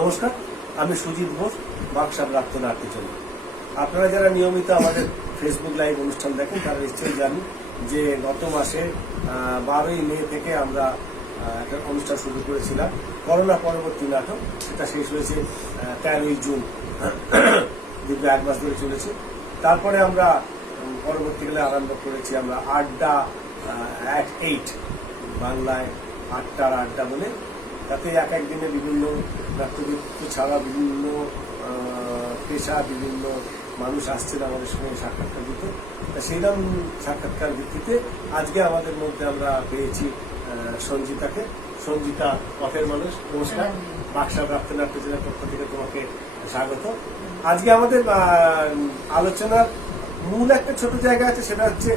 নমস্কার, আমি সুজিত ঘোষ, বাক্সা প্রাক্তন আর্টিজন্য। আপনারা যারা নিয়মিত আমাদের ফেসবুক লাইভ অনুষ্ঠান দেখেন তারা নিশ্চয়ই জানেন যে গত মাসে 12ই মে থেকে আমরা একটা অনুষ্ঠান শুরু করেছিলাম, করোনা পরবর্তী নাটক। সেটা শেষ হয়েছে 13ই জুন, দীর্ঘ 1 মাস ধরে চলেছে। তারপরে আমরা পরবর্তীকালে আরম্ভ করেছি আমরা আড্ডা at 8, বাংলায় 8টার আড্ডা বলে। তাতে এক এক দিনে বিভিন্ন নাট্যবিদ ছাড়া বিভিন্ন পেশা, বিভিন্ন মানুষ আসছেন আমাদের সঙ্গে সাক্ষাৎকার দিতে। সেইরকম সাক্ষাৎকার ভিত্তিতে আজকে আমাদের মধ্যে আমরা পেয়েছি সঞ্জিতাকে। সঞ্জিতা পথের মানুষ, নমস্কার। বাক্সা প্রাক্তন আর্টিজন্যের পক্ষ থেকে তোমাকে স্বাগত। আজকে আমাদের আলোচনার মূল একটা ছোট জায়গা আছে, সেটা হচ্ছে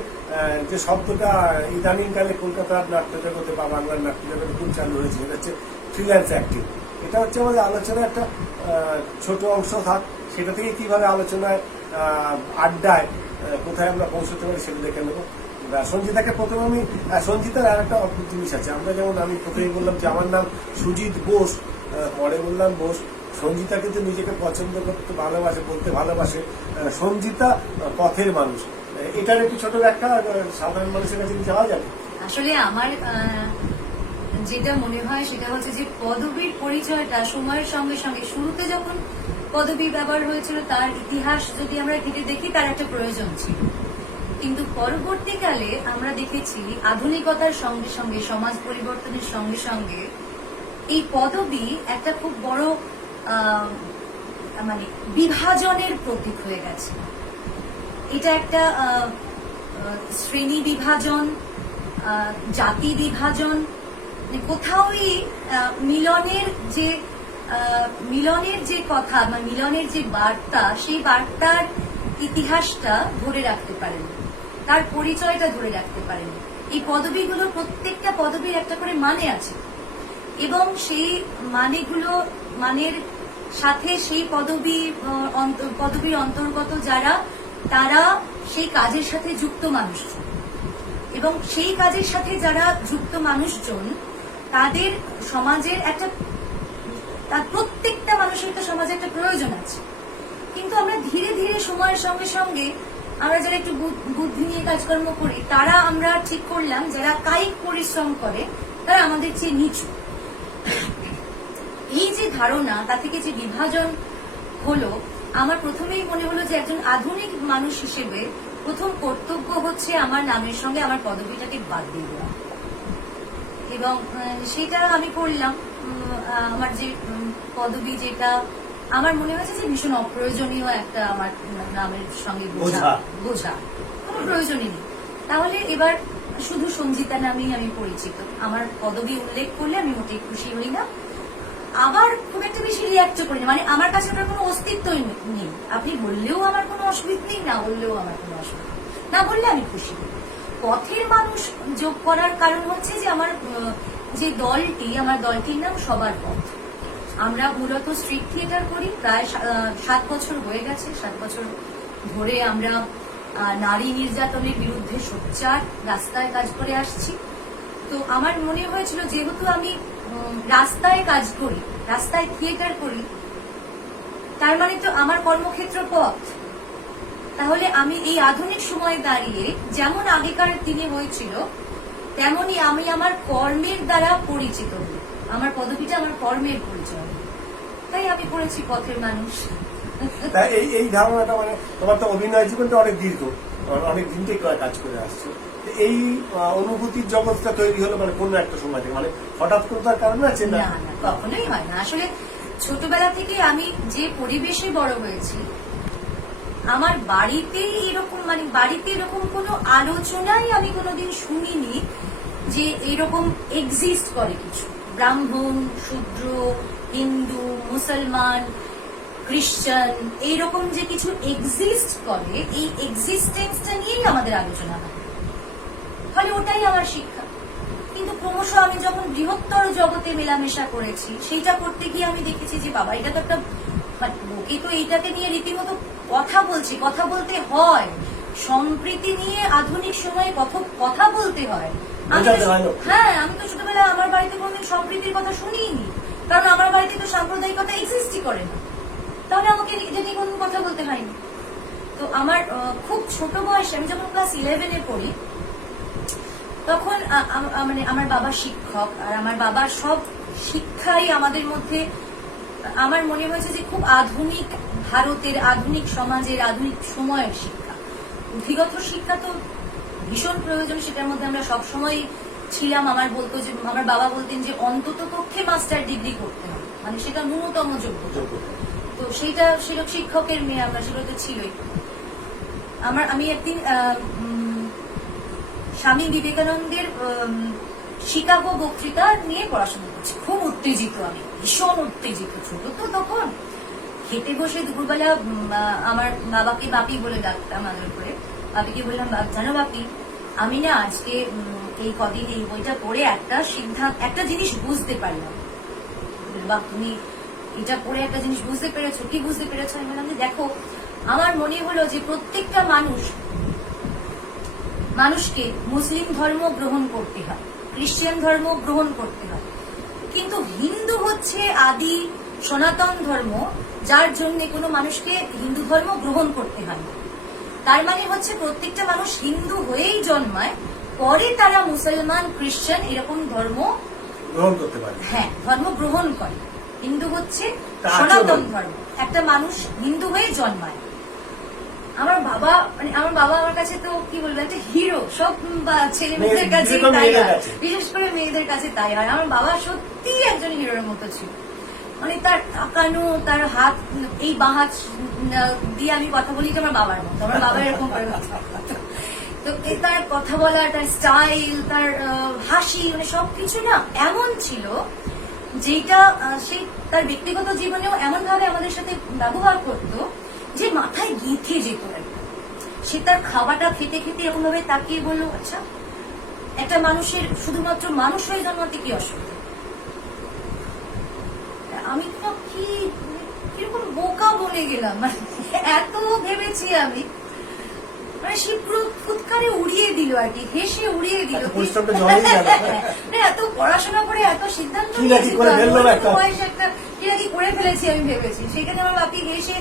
যে শব্দটা ইদানিংকালে কলকাতার নাট্যজগতে বা বাংলার নাট্যজগতে খুব চালু হয়েছে, সেটা হচ্ছে ফ্রিল্যান্স অ্যাক্টিং। এটা হচ্ছে আমাদের আলোচনার একটা ছোট অংশ থাক, সেটা থেকে কিভাবে আলোচনায় আড্ডায় কোথায় আমরা পৌঁছতে পারি সেটা দেখে নেবো। সঞ্জিতাকে প্রথমে আমি সঞ্জিতার আর একটা অদ্ভুত জিনিস আছে। আমরা যেমন আমি প্রথমেই বললাম যে আমার নাম সুজিত ঘোষ, পরে বললাম ঘোষ। সঞ্জিতা কিন্তু নিজেকে পছন্দ করতে ভালোবাসে, বলতে ভালোবাসে সঞ্জিতা পথের মানুষ। এটার একটু ছোট ব্যাখ্যা সাধারণ মানুষের কাছে যাওয়া যাবে। আসলে আমার যেটা মনে হয় সেটা হচ্ছে যে পদবীর পরিচয়টা সময়ের সঙ্গে সঙ্গে, শুরুতে যখন পদবী ব্যবহার হয়েছিল তার ইতিহাস যদি আমরা ঘেঁটে দেখি, তার একটা প্রয়োজন ছিল। কিন্তু পরবর্তীকালে আমরা দেখেছি আধুনিকতার সঙ্গে সঙ্গে, সমাজ পরিবর্তনের সঙ্গে সঙ্গে এই পদবী একটা খুব বড় মানে বিভাজনের প্রতীক হয়ে গেছে। এটা একটা শ্রেণী বিভাজন, জাতি বিভাজন, কোথাওই মিলনের যে কথা, মানে মিলনের যে বার্তা, সেই বার্তার ইতিহাসটা ধরে রাখতে পারেন, তার পরিচয়টা ধরে রাখতে পারেন। এই পদবীগুলো, প্রত্যেকটা পদবীর একটা করে মানে আছে, এবং সেই মানের সাথে সেই পদবীর অন্তর্গত যারা, তারা সেই কাজের সাথে যুক্ত মানুষজন, এবং সেই কাজের সাথে যারা যুক্ত মানুষজন তাদের সমাজের একটা, তার প্রত্যেকটা মানুষের তো সমাজে একটা প্রয়োজন আছে। কিন্তু আমরা ধীরে ধীরে সময়ের সঙ্গে সঙ্গে আমরা যারা একটু বুদ্ধি নিয়ে কাজকর্ম করি, তারা আমরা ঠিক করলাম যারা কায়িক পরিশ্রম করে তারা আমাদের চেয়ে নিচু। এই যে ধারণা, তা থেকে যে বিভাজন হলো, আমার প্রথমেই মনে হলো যে একজন আধুনিক মানুষ হিসেবে প্রথম কর্তব্য হচ্ছে আমার নামের সঙ্গে আমার পদবীটাকে বাদ দিয়ে দেওয়া, এবং সেটা আমি করলাম। আমার যে পদবী, যেটা আমার মনে হয়েছে যে ভীষণ অপ্রয়োজনীয় একটা আমার নামের সঙ্গে বোঝা, কোনো প্রয়োজনই নেই। তাহলে এবার শুধু সঞ্জিতা নামেই আমি পরিচিত। আমার পদবী উল্লেখ করলে আমি মোটেই খুশি হই না, আবার খুব একটা বেশি রিয়াক্টও করি না। মানে আমার কাছে ওটার কোনো অস্তিত্বই নেই। আপনি বললেও আমার কোনো অসুবিধা নেই, না বললেও আমার কোনো অসুবিধা, না বললে আমি খুশি হই। পথের মানুষ যোগ করার কারণ হচ্ছে যে আমার যে দলটি, আমার দলটির নাম সবার পথ। আমরা মূলত স্ট্রিট থিয়েটার করি, প্রায় 7 বছর হয়ে গেছে। 7 বছর ধরে আমরা নারী নির্যাতনের বিরুদ্ধে সোচ্চার রাস্তায় কাজ করে আসছি। তো আমার মনে হয়েছিল, যেহেতু আমি রাস্তায় কাজ করি, রাস্তায় থিয়েটার করি, তার মানে তো আমার কর্মক্ষেত্র পথ। তাহলে আমি এই আধুনিক সময়ে দাঁড়িয়ে, যেমন আগেকার দিনে হয়েছিল, তেমনি আমি আমার কর্মের দ্বারা পরিচিত হই। আমার পদবীটা আমার কর্মের পরিচয়, তাই আমি করেছি পথের মানুষ। এই ধারণাটা, মানে তোমার তো অভিনয় জীবনটা অনেক দীর্ঘ, অনেক দিন থেকে কাজ করে আসছে। এই অনুভূতির জগৎটা তৈরি হলো মানে কোন একটা সময় থেকে, মানে হঠাৎ করে তার কারণ আছে? না, কখনোই হয় না। আসলে ছোটবেলা থেকে আমি যে পরিবেশে বড় হয়েছি, আমার বাড়িতেই এরকম, মানে বাড়িতে এরকম কোনো আলোচনাই আমি কোনোদিন শুনিনি যে এরকম এক্সিস্ট করে কিছু। ব্রাহ্মণ, শূদ্র, হিন্দু, মুসলমান, খ্রিস্টান, এইরকম যে কিছু এক্সিস্ট করে, এই এক্সিস্টেন্সটা নিয়েই আমাদের আলোচনা হয়। ফলে ওটাই আমার শিক্ষা। কিন্তু ক্রমশ আমি যখন বৃহত্তর জগতে মেলামেশা করেছি, সেইটা করতে গিয়ে আমি দেখেছি যে বাবা, এটা তো একটা, লোকে তো এইটাকে নিয়ে রীতিমতো কথা বলছে, কথা বলতে হয়। সম্প্রীতি নিয়ে আধুনিক সময়ে কথা বলতে হয়। আমি তো ছোটবেলায় আমার বাড়িতে কোনদিন সম্প্রীতির কথা শুনিনি। কারণ আমার বাড়িতে তো সাম্প্রদায়িকতা এক্সিস্টই করে না, তাহলে আমাকে এটা নিয়ে কোনো কথা বলতে হয়নি। তো আমার খুব ছোট বয়সে, আমি যখন ক্লাস 11-এ পড়ি, তখন মানে আমার বাবা শিক্ষক, আর আমার বাবার সব শিক্ষাই আমাদের মধ্যে আমার মনে হয়েছে যে খুব আধুনিক ভারতের, আধুনিক সমাজের, আধুনিক সময়ের শিক্ষা। পুঁথিগত শিক্ষা তো ভীষণ প্রয়োজন, সেটার মধ্যে আমরা সবসময় ছিলাম। আমার বাবা বলতেন যে অন্তত পক্ষে মাস্টার ডিগ্রি করতে হবে, মানে সেটা ন্যূনতম যোগ্যতা। তো সেইটা শিক্ষকের মেয়ে আমরা, সেটা তো ছিলই। আমি একদিন স্বামী বিবেকানন্দের শিকাগো বক্তৃতা নিয়ে পড়াশোনা করছি, খুব উত্তেজিত, আমি ভীষণ উত্তেজিত। ছোট তো তখন, খেতে বসে দুপুরবেলা আমার বাবাকে বাপি বলে ডাকতাম আদর করে। বাপিকে বললাম, জানো বাপি, আমি না আজকে এই কদিন এই বইটা পড়ে একটা জিনিস বুঝতে পারলাম। বাপ, তুমি এটা পড়ে একটা জিনিস বুঝতে পেরেছো? কি বুঝতে পেরেছো? আমি বললাম, দেখো, আমার মনে হলো যে প্রত্যেকটা মানুষকে মুসলিম ধর্ম গ্রহণ করতে হয়, খ্রিস্টান ধর্ম গ্রহণ করতে হয়, কিন্তু হিন্দু হচ্ছে আদি সনাতন ধর্ম, যার জন্য কোনো মানুষকে হিন্দু ধর্ম গ্রহণ করতে হয় না। তার মানে হচ্ছে প্রত্যেকটা মানুষ হিন্দু হয়েই জন্মায়, পরে তারা মুসলমান, খ্রিস্টান এরকম ধর্ম গ্রহণ করতে পারে। হ্যাঁ, ধর্ম গ্রহণ করে। হিন্দু হচ্ছে সনাতন ধর্ম, একটা মানুষ হিন্দু হয়ে জন্মায়। আমার বাবা আমার কাছে তো কি বলবো, একটা হিরো। সব ছেলে মেয়েদের কাছে তাই হয়, বিশেষ করে মেয়েদের কাছে তাই হয়। আমার বাবা সত্যি একজন হিরোর মতো ছিল। মানে তার তাকানো, তার হাত, এই বাঁ হাত দিয়ে আমি কথা বলি তো আমার বাবার মতো, আমার বাবা এরকম করে কথা বলতো। তো তার কথা বলা, তার স্টাইল, তার হাসি, মানে সবকিছু না এমন ছিল যেটা সে তার ব্যক্তিগত জীবনেও এমন ভাবে আমাদের সাথে ব্যবহার করতো যে মাথায় গেঁথে যেত একদম। সে তার খাওয়াটা খেতে খেতে এরকম ভাবে তাকিয়ে বললো, আচ্ছা, একটা মানুষের শুধুমাত্র মানুষ হয়ে জন্মাতে কি অসুবিধা? আমি তো কিরকম বোকা বলে গেলাম, মানে এত ভেবেছি আমি, মানে সে পুরো ফুৎকারে উড়িয়ে দিল আর কি, হেসে উড়িয়ে দিল। এত পড়াশোনা করে এত সিদ্ধান্ত বয়সে একটা কি নাকি করে ফেলেছি আমি ভেবেছি, সেখানে আমার বাপি হেসে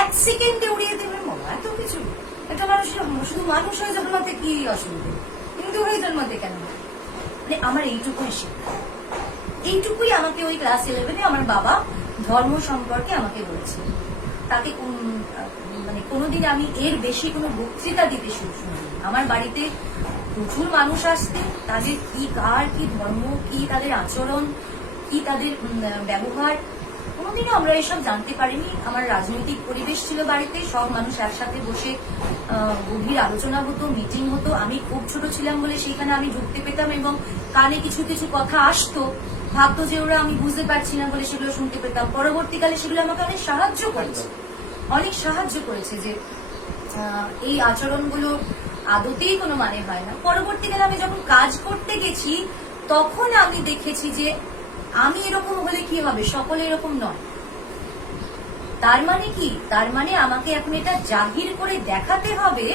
1 সেকেন্ডে উড়িয়ে দিল। এত কিছু, একটা মানুষ শুধু মানুষ হয়ে জন্মাতে কি অসুবিধা, হিন্দু হয়ে জন্মাতে কেন? মানে আমার এইটুকুই শিক্ষা, এইটুকুই আমাকে ওই ক্লাস 11-এ আমার বাবা ধর্ম সম্পর্কে আমাকে বলেছে। তাকে মানে কোনোদিন আমি এর বেশি কোনো বক্তৃতা দিতে শুনিনি। আমার বাড়িতে প্রচুর মানুষ আসতেন, তাদের কি কার কি ধর্ম, কি তাদের আচরণ, কি তাদের ব্যবহার, কোনোদিনও আমরা এসব জানতে পারিনি। আমার রাজনৈতিক পরিবেশ ছিল বাড়িতে, সব মানুষ একসাথে বসে গভীর আলোচনা হতো, মিটিং হতো। আমি খুব ছোট ছিলাম বলে সেখানে আমি ঢুকতে পেতাম, এবং কানে কিছু কিছু কথা আসতো, ভাবতো যে ওরা আমি বুঝতে পারছি না বলে সেগুলো শুনতে পেতাম। পরবর্তীকালে সেগুলো আমাকে অনেক সাহায্য করেছে যে এই আচরণগুলো আদতেই কোনো মানে হয় না। পরবর্তীকালে আমি যখন কাজ করতে গেছি, তখন আমি দেখেছি যে আমি এরকম হলে কি হবে, সকলে এরকম নয়। তার মানে কি? তার মানে আমাকে এখন এটা জাহির করে দেখাতে হবে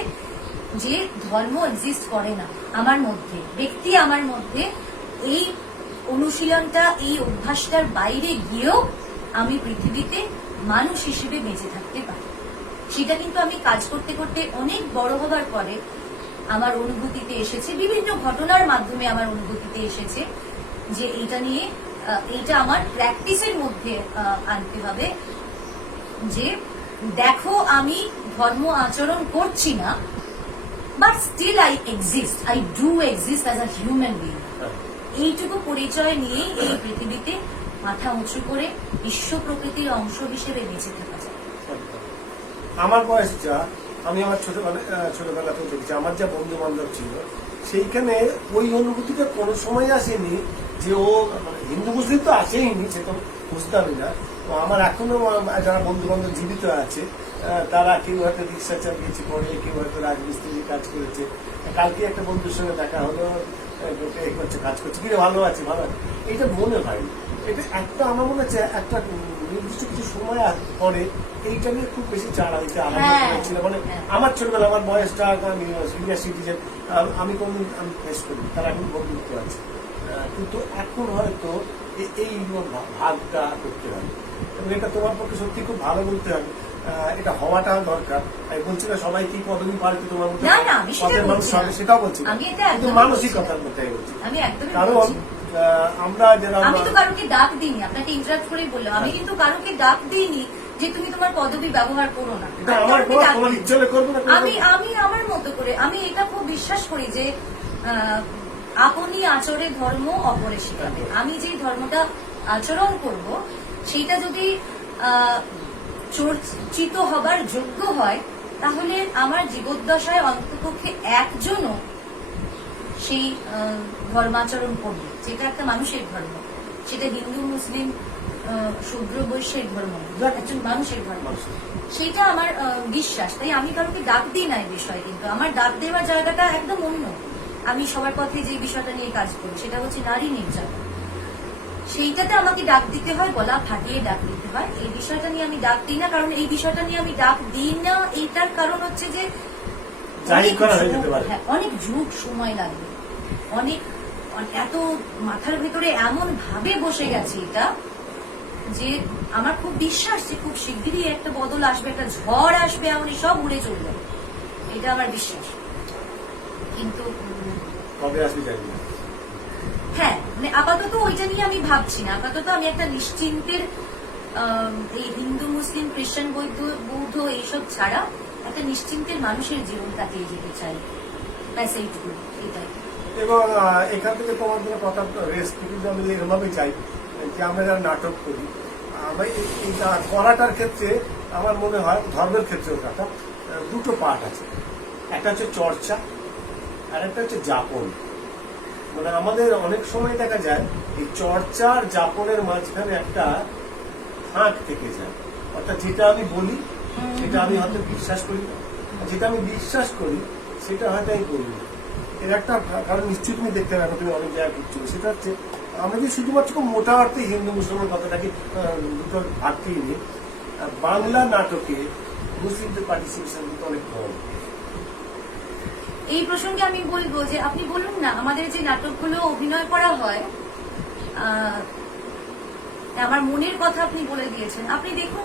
যে ধর্ম এক্সিস্ট করে না আমার মধ্যে, ব্যক্তি আমার মধ্যে এই অনুশীলনটা, এই অভ্যাসটার বাইরে গিয়েও আমি পৃথিবীতে মানুষ হিসেবে বেঁচে থাকতে পারি। সেটা কিন্তু আমি কাজ করতে করতে অনেক বড় হবার পরে আমার অনুভূতিতে এসেছে, বিভিন্ন ঘটনার মাধ্যমে আমার অনুভূতিতে এসেছে যে এইটা আমার প্র্যাকটিসের মধ্যে আনতে হবে। যে দেখো, আমি ধর্ম আচরণ করছি না, but still I exist, I do exist as a human being. এইটুকু পরিচয় নিয়েই এই পৃথিবীতে মাথা উঁচু করে বিশ্ব প্রকৃতির অংশ হিসেবে বেঁচে থাকা যায়। আমার বয়সটা, আমি আমার ছোটবেলাতেও দেখছি, আমার যা বন্ধু বান্ধব ছিল, সেইখানে ওই অনুভূতিটা কোনো সময় আসেনি যে ও হিন্দু মুসলিম তো আসেইনি, সে তো বুঝতামই না। তো আমার এখনো যারা বন্ধু বান্ধব জীবিত আছে, তারা কেউ হয়তো রিক্সা চালিয়েছে পরে, কেউ হয়তো রাজমিস্ত্রি কাজ করেছে। কালকে একটা বন্ধুর সঙ্গে দেখা হলো, কাজ করছে, কিরে ভালো আছে, এইটা মনে হয়নি। এটা একটা আমার মনে হচ্ছে একটা নির্দিষ্ট কিছু সময় পরে এইটা নিয়ে খুব বেশি চাড়া হইতে আরম্ভ করেছিল। মানে আমার ছোটবেলা, আমার বয়সটা, আমি সিনিয়র সিটিজেন, আমি কোনদিন ফেস করি, তারা এখন বন্ধুত্ব আছে। কিন্তু এখন হয়তো এই ভাগটা করতে হবে, এবং এটা তোমার পক্ষে সত্যি খুব ভালো বলতে হবে। এটা হওয়াটা দরকার। আমি বলছি না সবাই কি পদবি পারে তোমার মধ্যে, না, না, আমি সেটা পদের মানুষ বলছি না। হবে সেটাও বলছি না। আমি এটা কিন্তু একদমই মানসিকতার মধ্যে বলছি, আমি একদমই কারণ বলছি না। আমরা যারা আমি তো কারোকে ডাক দিইনি, আপনাকে ইন্টারাপ্ট করে বললাম, আমি কিন্তু কারোকে ডাক দিইনি যে তুমি তোমার পদবি ব্যবহার করো না। এটা আমি আমার কারোকে কোনো ডাক তোমার দিইনি। ইচ্ছে হলে করবে না, আমি আমার মতো করে আমি এটা খুব বিশ্বাস করি যে আপনি আচরে ধর্ম অপরে শিখাবে। আমি যে ধর্মটা আচরণ করব সেইটা যদি চর্চিত হবার যোগ্য হয়, তাহলে আমার জীবদ্দশায় অন্ততপক্ষে একজনও সেই ধর্মাচরণ করবে, যেটা একটা মানুষের ধর্ম, সেটা হিন্দু মুসলিম শূদ্র বৈশ্যের ধর্ম, একজন মানুষের ধর্ম, সেটা আমার বিশ্বাস। তাই আমি কারোকে ডাক দিই না এই বিষয়ে, কিন্তু আমার ডাক দেওয়ার জায়গাটা একদম অন্য। আমি সবার পথে যে বিষয়টা নিয়ে কাজ করি সেটা হচ্ছে নারী নির্যাতন, সেইটাতে আমাকে ডাক দিতে হয়, গলা ফাটিয়ে ডাক দিতে হয়। এই বিষয়টা নিয়ে আমি ডাক দিই না, কারণ এই বিষয়টা নিয়ে আমি ডাক দিই না এইটার কারণ হচ্ছে যে অনেক যুগ সময় লাগবে, অনেক এত মাথার ভেতরে এমন ভাবে বসে গেছে এটা, যে আমার খুব বিশ্বাস যে খুব শিগগিরই একটা বদল আসবে, একটা ঝড় আসবে, এমন সব উড়ে চলে যাবে, এটা আমার বিশ্বাস। কিন্তু কবে আসবে জানি না। হ্যাঁ, মানে আপাতত ওইটা নিয়ে আমি ভাবছি না। আপাতত আমি একটা নিশ্চিন্তের, এই হিন্দু মুসলিম খ্রিস্টান বৌদ্ধ এইসব ছাড়া একটা নিশ্চিন্তের মানুষের জীবন কাটিয়ে যেতে চাই, ব্যাস এইটুকু, এটাই। এবং এখান থেকে তোমার জন্য কথা রেস্ট কিন্তু আমি এরভাবে চাই যে আমরা যারা নাটক করি, আমরা এই করাটার ক্ষেত্রে আমার মনে হয় ধর্মের ক্ষেত্রেও কথা দুটো পার্ট আছে। একটা হচ্ছে চর্চা আর একটা হচ্ছে যাপন। মানে আমাদের অনেক সময় দেখা যায় এই চর্চার যাপনের মাঝখানে একটা ফাঁক থেকে যায়, অর্থাৎ যেটা আমি বলি সেটা আমি হয়তো বিশ্বাস করি না, যেটা আমি বিশ্বাস করি সেটা হয়তো আমি বলি না। এর একটা কারণ নিশ্চয়ই তুমি দেখতে পাবে, তুমি অনেক জায়গায় করছো, সেটা হচ্ছে আমরা যে শুধুমাত্র খুব মোটা অর্থে হিন্দু মুসলমান কথাটাকে দুটো ভাগতেই নিই, বাংলা নাটকে মুসলিমদের পার্টিসিপেশন কিন্তু অনেক কম। এই প্রসঙ্গে আমি বলবো যে আপনি বলুন না, আমাদের যে নাটকগুলো অভিনয় করা হয়, আমার মনের কথা আপনি বলে দিয়েছেন। আপনি দেখুন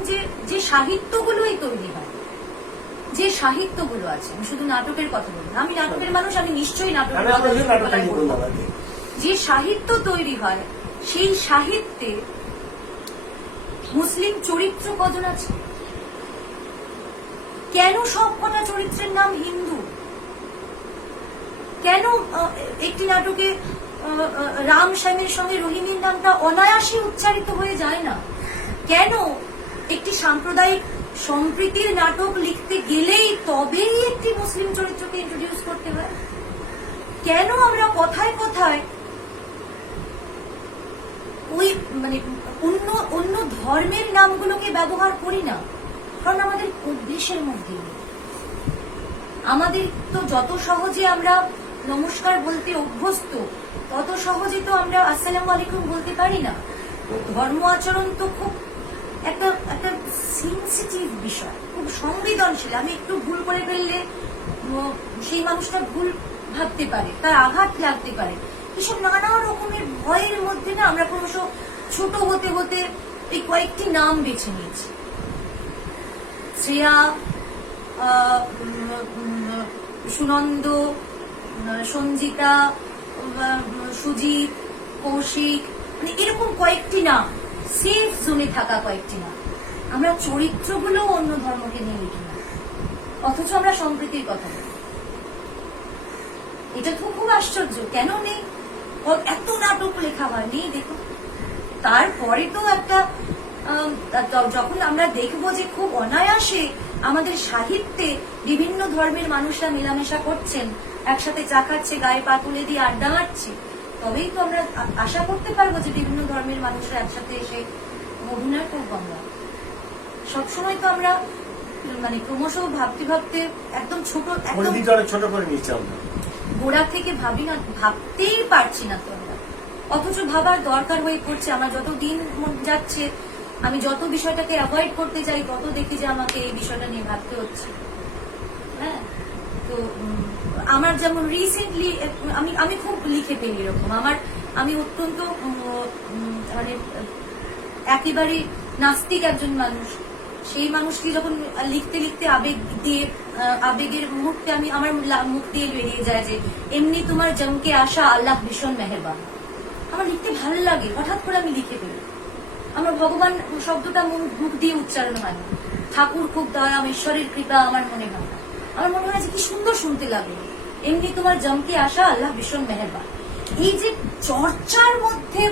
যে সাহিত্যগুলোই তৈরি হয়, যে সাহিত্যগুলো আছে, আমি শুধু নাটকের কথা বলবো না, আমি নাটকের মানুষ, আমি নিশ্চয়ই নাটকের কথা বলবো। যে সাহিত্য তৈরি হয়, সেই সাহিত্যে মুসলিম চরিত্র কজন আছে? কেন সব কটা চরিত্রের নাম হিন্দু? কেন একটি নাটকে রাম শ্যামের সঙ্গে রহিমের নামটা অনায়াসে উচ্চারিত হয়ে যায় না? কেন একটি সাম্প্রদায়িক সম্প্রীতির নাটক লিখতে গেলেই তবেই একটি মুসলিম চরিত্রকে ইন্ট্রোডিউস করতে হয়? কেন আমরা কথায় কথায় ওই মানে অন্য ধর্মের নামগুলোকে ব্যবহার করি না? কারণ আমাদের উদ্দেশ্যের মধ্যে আমাদের তো যত সহজে আমরা নমস্কার বলতে অভ্যস্ত, তত সহজে তো আমরা আসসালামু আলাইকুম বলতে পারি না। ধর্ম আচরণ তো খুব একটা সেনসিটিভ বিষয়, খুব সংবেদনশীল। আমি একটু ভুল করে ফেললে সেই মানুষটা ভুল ভাবতে পারে, তার আঘাত লাগতে পারে। এসব নানা রকমের ভয়ের মধ্যে না আমরা ক্রমশ ছোট হতে হতে এই কয়েকটি নাম বেছে নিয়েছি। শ্রেয়া, সুনন্দ, সঞ্জিতা, সুজিত, কৌশিক, মানে এরকম কয়েকটি নাম, সেফ জোনে থাকা কয়েকটি নাম। আমরা চরিত্রগুলো অন্য ধর্মকে নিয়ে লিখি না, অথচ আমরা সম্প্রীতির কথা বলি। এটা তো খুব আশ্চর্য, কেন নেই? এত নাটক লেখা হয়, নেই দেখুন। তারপরে তো একটা যখন আমরা দেখবো যে খুব অনায়াসে আমাদের সাহিত্যে বিভিন্ন ধর্মের মানুষরা মেলামেশা করছেন, একসাথে চা খাচ্ছে, গায়ে পা তুলে দিয়ে আড্ডা মারছে, তবেই তো আমরা আশা করতে পারবো যে বিভিন্ন ধর্মের মানুষরা একসাথে এসে অভিনয় করবো। আমরা সবসময় তো আমরা মানে ক্রমশ ভাবতে ভাবতে একদম ছোট করে নিচ্ছি, আমরা গোড়া থেকে ভাবি না, ভাবতেই পারছি না তো আমরা, অথচ ভাবার দরকার হয়ে পড়ছে। আমার যত দিন যাচ্ছে, আমি যত বিষয়টাকে অ্যাভয়েড করতে চাই, তত দেখি যে আমাকে এই বিষয়টা নিয়ে ভাবতে হচ্ছে। হ্যাঁ, তো আমার যেমন রিসেন্টলি আমি খুব লিখে ফেলি এরকম, আমার আমি অত্যন্ত মানে একেবারে নাস্তিক একজন মানুষ। সেই মানুষটি যখন লিখতে লিখতে আবেগের মুহূর্তে আমি আমার মুখ দিয়ে বেরিয়ে যায় যে এমনি তোমার জমকে আসা আল্লাহ ভীষণ মেহেরবান। আমার লিখতে ভালো লাগে, হঠাৎ করে আমি লিখে ফেলি। আমার ভগবান শব্দটা মুখ দিয়ে উচ্চারণ হয় না, ঠাকুর খুব দয়া, ঈশ্বরের কৃপা আমার মনে হয়। আমার মনে হয় যে কি সুন্দর শুনতে লাগে, এমনি তোমার জমকে আসা আল্লাহ ভীষণ মেহেরবান। এই যে চর্চার মধ্যে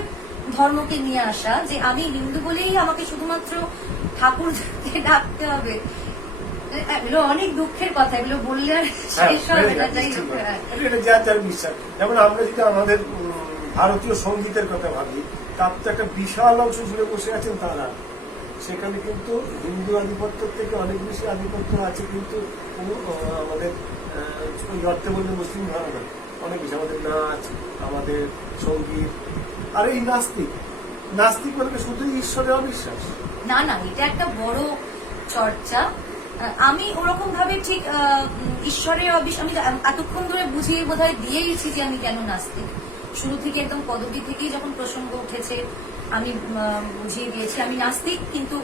ধর্মকে নিয়ে আসা, যে আমি হিন্দু বলেই আমাকে শুধুমাত্র ঠাকুরকে ডাকতে হবে, এগুলো অনেক দুঃখের কথা, এগুলো বললে আর শেষ হবে না। যাই হোক, এটা যার যার বিশ্বাস। যেমন আমরা যদি আমাদের ভারতীয় সঙ্গীতের কথা ভাবি, তার তো একটা বিশাল অংশ জুড়ে বসে আছেন তারা। সেখানে কিন্তু হিন্দু আধিপত্য থেকে অনেক বেশি আধিপত্য আছে, কিন্তু আমাদের ওই অর্থে বলতে মুসলিম ধারণা অনেক বেশি। আমাদের নাচ, আমাদের সঙ্গীত, আর এই নাস্তিক বলতে শুধু ঈশ্বরের অবিশ্বাস না না, এটা একটা বড় চর্চা। আমি ওরকম ভাবে ঠিক ঈশ্বরের অবিশ্বাস আমি এতক্ষণ ধরে বুঝিয়ে বোধহয় দিয়েইছি যে আমি কেন নাস্তিক। শুরু থেকে একদম পদবী থেকেই যখন প্রসঙ্গ উঠেছে আমি বুঝিয়ে দিয়েছি আমি নাস্তিক, কিন্তু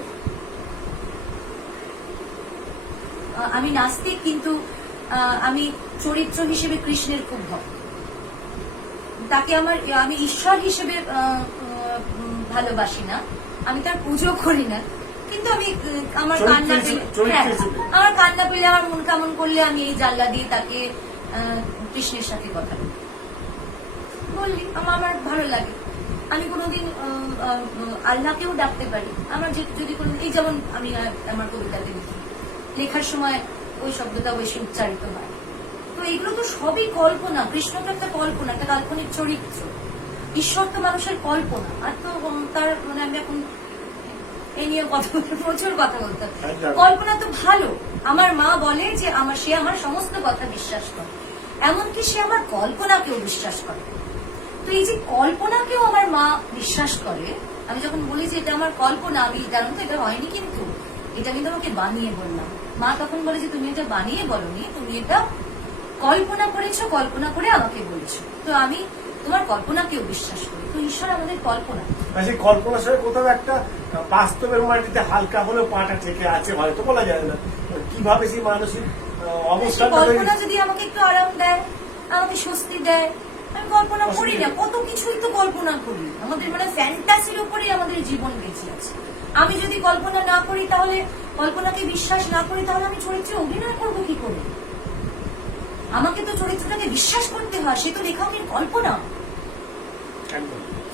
আমি চরিত্র হিসেবে কৃষ্ণের খুব ভক্ত। তাকে আমি ঈশ্বর হিসেবে ভালোবাসি না, আমি তার পুজো করি না, কিন্তু আমি আমার কান্না পেলে আমার মন কেমন করলে আমি এই জানলা দিয়ে তাকে কৃষ্ণের সাথে কথা বললি আমার ভালো লাগে। আমি কোনোদিন আল্লাহকেও ডাকতে পারি। আমার যদি কোনো, এই যেমন আমি আমার কবিতাতে লিখি, লেখার সময় ওই শব্দটা বেশি উচ্চারিত হয়। তো এগুলো তো সবই কল্পনা। কৃষ্ণ তো একটা কল্পনা, একটা কাল্পনিক চরিত্র। ঈশ্বর তো মানুষের কল্পনা। আর তো তার মানে আমি এখন এই নিয়ে প্রচুর কথা বলতে, কল্পনা তো ভালো। আমার মা বলে যে সে আমার সমস্ত কথা বিশ্বাস করে, এমনকি সে আমার কল্পনাকেও বিশ্বাস করে। তো এই যে কল্পনাকেও আমার মা বিশ্বাস করে, আমি যখন বলি যে এটা আমার কল্পনা, আমি জানো তো এটা হয়নি, কিন্তু এটা কিন্তু আমাকে বানিয়ে বললাম, মা তখন বলে যে তুমি এটা বানিয়ে বলনি, তুমি এটা কল্পনা করেছো, কল্পনা করে আমাকে বলেছো। তো আমি তোমার কল্পনাকেও বিশ্বাস করি। তো ঈশ্বর আমাদের কল্পনা, সেই কল্পনার সঙ্গে কোথাও একটা বাস্তবের মাটিতে হালকা হলেও পাটা থেকে আছে, হয়তো বলা যায় না কিভাবে সেই মানসিক অবস্থা। কল্পনা যদি আমাকে একটু আরাম দেয়, আমাকে স্বস্তি দেয়, আমি কল্পনা করি না, কত কিছুই তো কল্পনা করি। আমাদের মানে ফ্যান্টাসির উপরেই আমাদের জীবন বেঁচে আছে। আমি যদি কল্পনা না করি, তাহলে কল্পনাকে বিশ্বাস না করি, তাহলে আমি চরিত্রে অভিনয় করবো কি করে? আমাকে তো চরিত্রটাকে বিশ্বাস করতে হয়, সে তো লেখকের কল্পনা,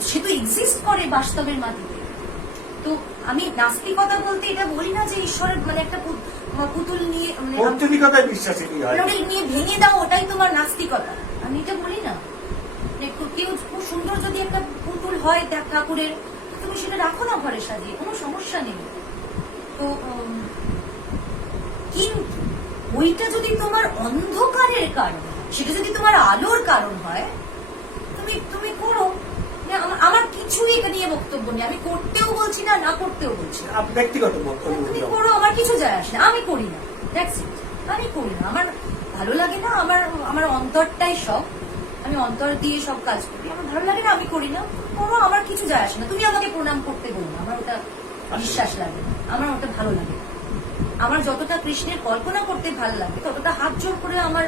সে তো এক্সিস্ট করে বাস্তবের মাটিতে। তো আমি নাস্তিকতা বলতে এটা বলি না যে ঈশ্বরের মানে একটা পুতুল নিয়ে নিয়ে ভেঙে দাও, ওটাই তোমার নাস্তিকতা, আমি এটা বলি না। কেউ খুব সুন্দর যদি একটা পুতুল হয় ঠাকুরের, তুমি সেটা রাখো না ঘরে সাজিয়ে, কোনো সমস্যা নেই। তো কিন্তু ওইটা যদি তোমার অন্ধকারের কারণ, সেটা যদি তোমার আলোর কারণ হয়, তুমি করো। আমার কিছুই এটা নিয়ে বক্তব্য নেই, আমি করতেও বলছি না, না করতেও বলছি না, ব্যক্তিগত তুমি করো, আমার কিছু যায় আসে না, আমি করি না, আমি করি না, আমার ভালো লাগে না, আমার অন্তরটাই সব, আমি অন্তর দিয়ে সব কাজ করি, আমার ভালো লাগে না, আমি করি না, করো, আমার কিছু যায় আসে না। তুমি আমাকে প্রণাম করতে বলো না, আমার ওটা বিশ্বাস লাগে না, আমার ওটা ভালো লাগে না। আমার যতটা কৃষ্ণের কল্পনা করতে ভালো লাগে, ততটা হাত জোর করে আমার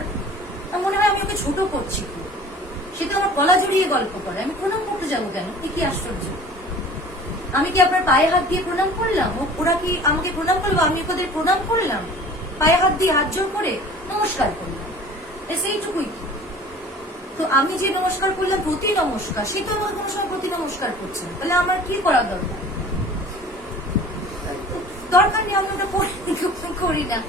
মনে হয় আমি ওকে ছোট করছি। সে তো আমার গলা জড়িয়ে গল্প করে, আমি প্রণাম করতে যাবো কেন? কি আশ্চর্য! আমি কি আপনার পায়ে হাত দিয়ে প্রণাম করলাম? ওরা কি আমাকে প্রণাম করলো? আমি ওদের প্রণাম করলাম পায়ে হাত দিয়ে, হাত জোর করে নমস্কার করলাম, সেইটুকুই। তো আমি যে নমস্কার করলাম প্রতি নমস্কার, সে তো আমার কোনো সময় প্রতি নমস্কার করছে না, তাহলে আমার কি করা দরকার? দরকার নেই, আমি ওটা করি না।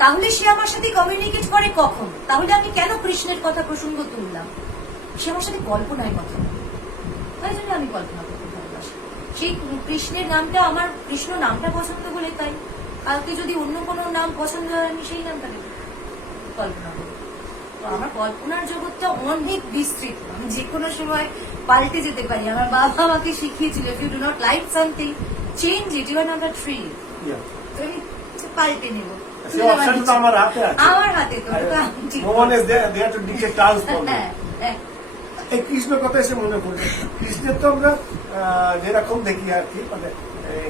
তাহলে সে আমার সাথে কমিউনিকেট করে কখন? তাহলে আমি কেন কৃষ্ণের কথা প্রসঙ্গ তুললাম? সে আমার সাথে কল্পনায় কথা বলে, তাই জন্য আমি কল্পনা করতে ভালোবাসি। সেই কৃষ্ণের নামটা, আমার কৃষ্ণ নামটা পছন্দ বলে, তাই কালকে যদি অন্য কোনো নাম পছন্দ হয়, আমি সেই নামটা নেব, কল্পনা করি। তো আমার কল্পনার জগৎটা অনেক বিস্তৃত, আমি যে কোনো সময় পাল্টে যেতে পারি। আমার বাবা আমাকে শিখিয়েছিল, if you do not like something, change it, you are not a tree. পাল্টে নেব, আমার হাতে তো এই কৃষ্ণ কথা এসে মনে পড়ছে, কৃষ্ণের তো আমরা যেরকম দেখি আর কি, মানে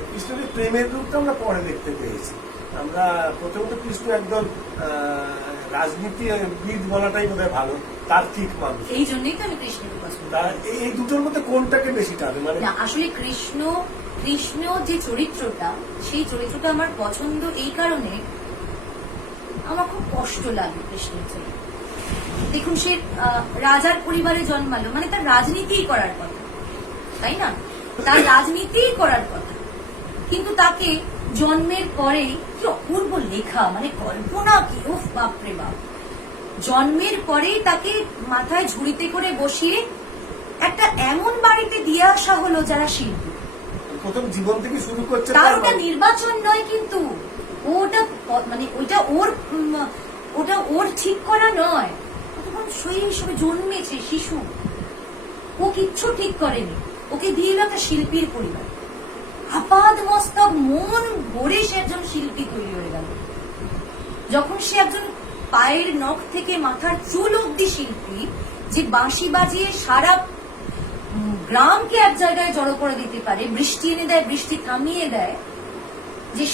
কৃষ্ণের প্রেমের রূপটা আমরা পরে দেখতে পেয়েছি। আমরা প্রথমত কৃষ্ণ একদম রাজনীতিবিদ বলাটাই বোধহয় ভালো, তার্কিক মানুষ। এই জন্যই তো আমি কৃষ্ণকে পছন্দ তা করি। এই দুটোর মধ্যে কোনটাকে বেশি টানে? মানে না, আসলে কৃষ্ণ যে চরিত্রটা, সেই চরিত্রটা আমার পছন্দ এই কারণে, আমার খুব কষ্ট লাগে কৃষ্ণের চরিত্র। দেখুন, সে রাজার পরিবারে জন্মালো, মানে তার রাজনীতিই করার কথা, তাই না? তার রাজনীতিই করার কথা, কিন্তু তাকে জন্মের পরেই, কি অপূর্ব লেখা, মানে কল্পনা কি, উফ বাপরে বাপ, জন্মের পরেই তাকে মাথায় ঝুড়িতে করে বসিয়ে একটা এমন বাড়িতে দিয়ে আসা হলো যারা শিল্পী। প্রথম জীবন থেকে শুরু করছে, তার ওটা নির্বাচন নয়, কিন্তু ওটা মানে ওটা ওর ঠিক করা নয়। তখন সেই হিসেবে জন্মেছে শিশু, ও কিচ্ছু ঠিক করেনি, ওকে দিয়ে এলো একটা শিল্পীর পরিবার। আপাদ মস্তক মন ভরে সে একজন শিল্পী তৈরি হয়ে গেল। যখন সে একজন পায়ের নখ থেকে মাথার চুল অব্দি শিল্পী, যে বাঁশি বাজিয়ে সারা গ্রামকে এক জায়গায় জড়ো করে দিতে পারে, বৃষ্টি এনে দেয়, বৃষ্টি থামিয়ে দেয়, যে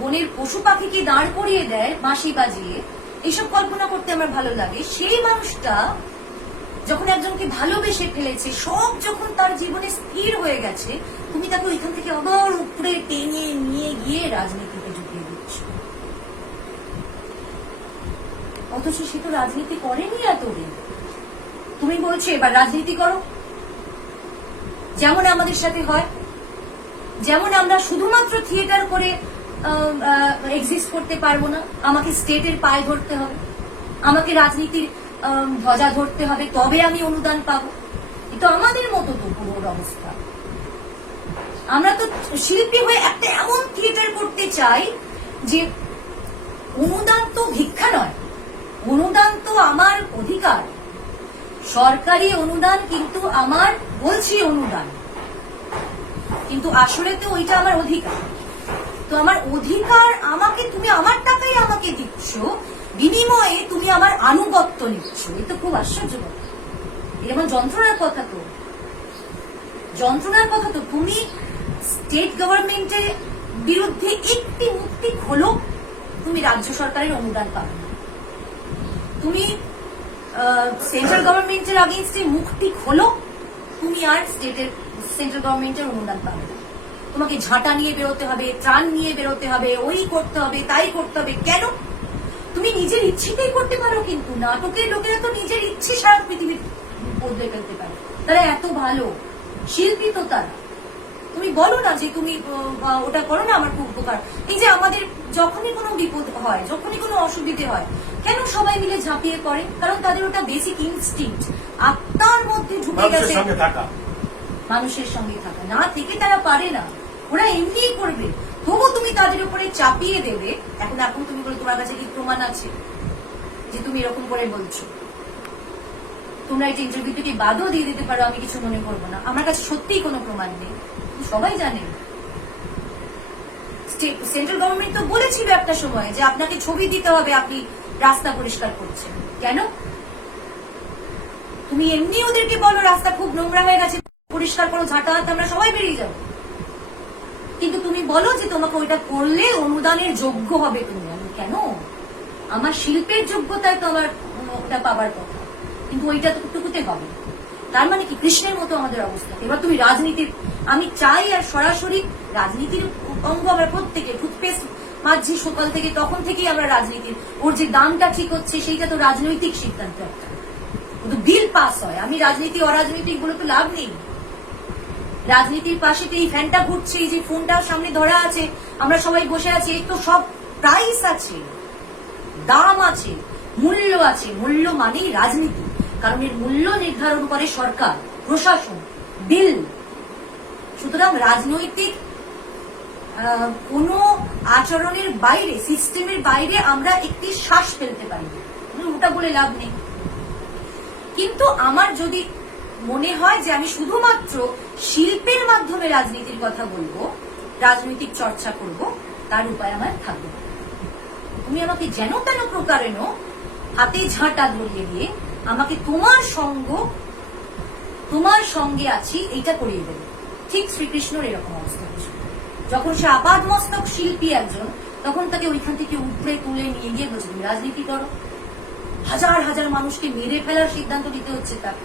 বনের পশু পাখিকে দাঁড় করিয়ে দেয় বাঁশি বাজিয়ে, এইসব কল্পনা করতে আমার ভালো লাগে। সেই মানুষটা যখন একজনকে ভালোবেসে ফেলেছে, সব যখন তার জীবনে স্থির হয়ে গেছে, তুমি তাকে ওইখান থেকে আবার উপরে টেনে নিয়ে গিয়ে রাজনীতিতে ঢুকিয়ে দিচ্ছ। অথচ সে তো রাজনীতি করেনি এতদিন, তুমি বলছো এবার রাজনীতি করো। যেমন আমাদের সাথে হয়, যেমন আমরা শুধুমাত্র থিয়েটার করে এক্সিস্ট করতে পারবো না, আমাকে স্টেটের পায়ে ধরতে হবে, আমাকে রাজনীতির ধ্বজা ধরতে হবে, তবে আমি অনুদান পাবো। কিন্তু আমাদের মতো তো পুরো অবস্থা। আমরা তো শিল্পী হয়ে একটা এমন থিয়েটার করতে চাই যে অনুদান তো ভিক্ষা নয়, অনুদান তো আমার অধিকার। সরকারি অনুদান কিন্তু আমার, বলছি অনুদান, কিন্তু আসলে তো ওইটা আমার অধিকার। তো আমার অধিকার, আমাকে তুমি আমার টাকাই আমাকে দিচ্ছ, বিনিময়ে তুমি আমার আনুগত্য নিচ্ছ। এ তো খুব আশ্চর্য কথা, যেমন যন্ত্রণার কথা। তো যন্ত্রণার কথা তো, তুমি স্টেট গভর্নমেন্টের বিরুদ্ধে একটি মুক্তি হলো, তুমি রাজ্য সরকারের অনুদান পাবে না। তুমি সেন্ট্রাল গভর্নমেন্টের আগেইনস্টে মুক্তি হলো, তুমি আর সেন্ট্রাল গভর্নমেন্টের অনুদান পাবে না। তোমাকে ঝাঁটা নিয়ে বেরোতে হবে, ত্রাণ নিয়ে বেরোতে হবে, ওই করতে হবে, তাই করতে হবে। কেন? তুমি নিজের ইচ্ছেতেই করতে পারো, কিন্তু নাটকের লোকেরা তো নিজের ইচ্ছে সারা পৃথিবী বদলে ফেলতে পারে, তারা এত ভালো শিল্পী। তো তারা, তুমি বলো না যে তুমি ওটা করো না, আমার খুব উপকার। এই যে আমাদের যখনই কোনো বিপদ হয়, যখনই কোনো অসুবিধে হয়, কেন সবাই মিলে ঝাঁপিয়ে পড়ে? কারণ তাদের ওটা বেসিক ইনস্টিংক্ট, আত্মার মধ্যে ঢুকে গেছে, মানুষের সঙ্গে থাকা। না থেকে তারা পারে না, ওরা এমনিই করবে। তবু তুমি তাদের উপরে চাপিয়ে দেবে। এখন তুমি বলো, তোমার কাছে কি প্রমাণ আছে যে তুমি এরকম করে বলছো? তোমরা এটা ইন্টারভিউ থেকে বাদও দিয়ে দিতে পারো, আমি কিছু মনে করবো না। আমার কাছে সত্যিই কোনো প্রমাণ নেই, সবাই জানে। সেন্ট্রাল গভর্নমেন্ট তো বলেছিল একটা সময় যে আপনাকে ছবি দিতে হবে আপনি রাস্তা পরিষ্কার করছেন। কেন? তুমি এমনি ওদেরকে বলো রাস্তা খুব নোংরা হয়ে গেছে, পরিষ্কার করো, ঝাঁটা হাত, আমরা সবাই বেরিয়ে যাবো। কিন্তু তুমি বলো যে তোমাকে ওইটা করলে অনুদানের যোগ্য হবে তুমি। কেন? আমার শিল্পের যোগ্যতায় তো আমার ওটা পাবার কথা, কিন্তু ওইটা তো টুকুতে হবে। তার মানে কি কৃষ্ণের মতো আমাদের অবস্থা। এবার তুমি রাজনীতির, আমি চাই আর সরাসরি রাজনীতির অঙ্গ আমরা প্রত্যেকে, টুথপেস্ট মাঝি সকাল থেকে, তখন থেকেই আমরা রাজনীতির, ওর যে দামটা ঠিক হচ্ছে সেইটা তো রাজনৈতিক সিদ্ধান্ত একটা, কিন্তু বিল পাস হয়। আমি রাজনীতি অরাজনৈতিক বলে তো লাভ নেই। রাজনীতির পাশে তো এই ফ্যানটা ঘুরছে, এই যে ফোনটা সামনে ধরা আছে, আমরা সবাই বসে আছি, এই তো সব প্রাইস আছে, দাম আছে, মূল্য আছে। মূল্য মানেই রাজনীতি, কারণ এর মূল্য নির্ধারণ করে সরকার, প্রশাসন, বিল। সুতরাং রাজনৈতিক কোন আচরণের বাইরে, সিস্টেমের বাইরে আমরা একটি শ্বাস ফেলতে পারি, ওটা বলে লাভ নেই। কিন্তু আমার যদি মনে হয় যে আমি শুধুমাত্র শিল্পের মাধ্যমে রাজনীতির কথা বলবো, রাজনৈতিক চর্চা করব, তার উপায় আমার থাকবে। তুমি আমাকে যেন তেন প্রকারেণ হাতে ঝাঁটা ধরিয়ে দিয়ে আমাকে তোমার সঙ্গ তোমার সঙ্গে আছি এইটা করিয়ে দেবে। ঠিক শ্রীকৃষ্ণর এরকম অবস্থা হয়েছিল। যখন সে আপাদ মস্তক শিল্পী একজন, তখন তাকে ওইখান থেকে উপড়ে তুলে নিয়ে গিয়ে বলছে তুমি রাজনীতি করো। হাজার হাজার মানুষকে মেরে ফেলার সিদ্ধান্ত নিতে হচ্ছে তার।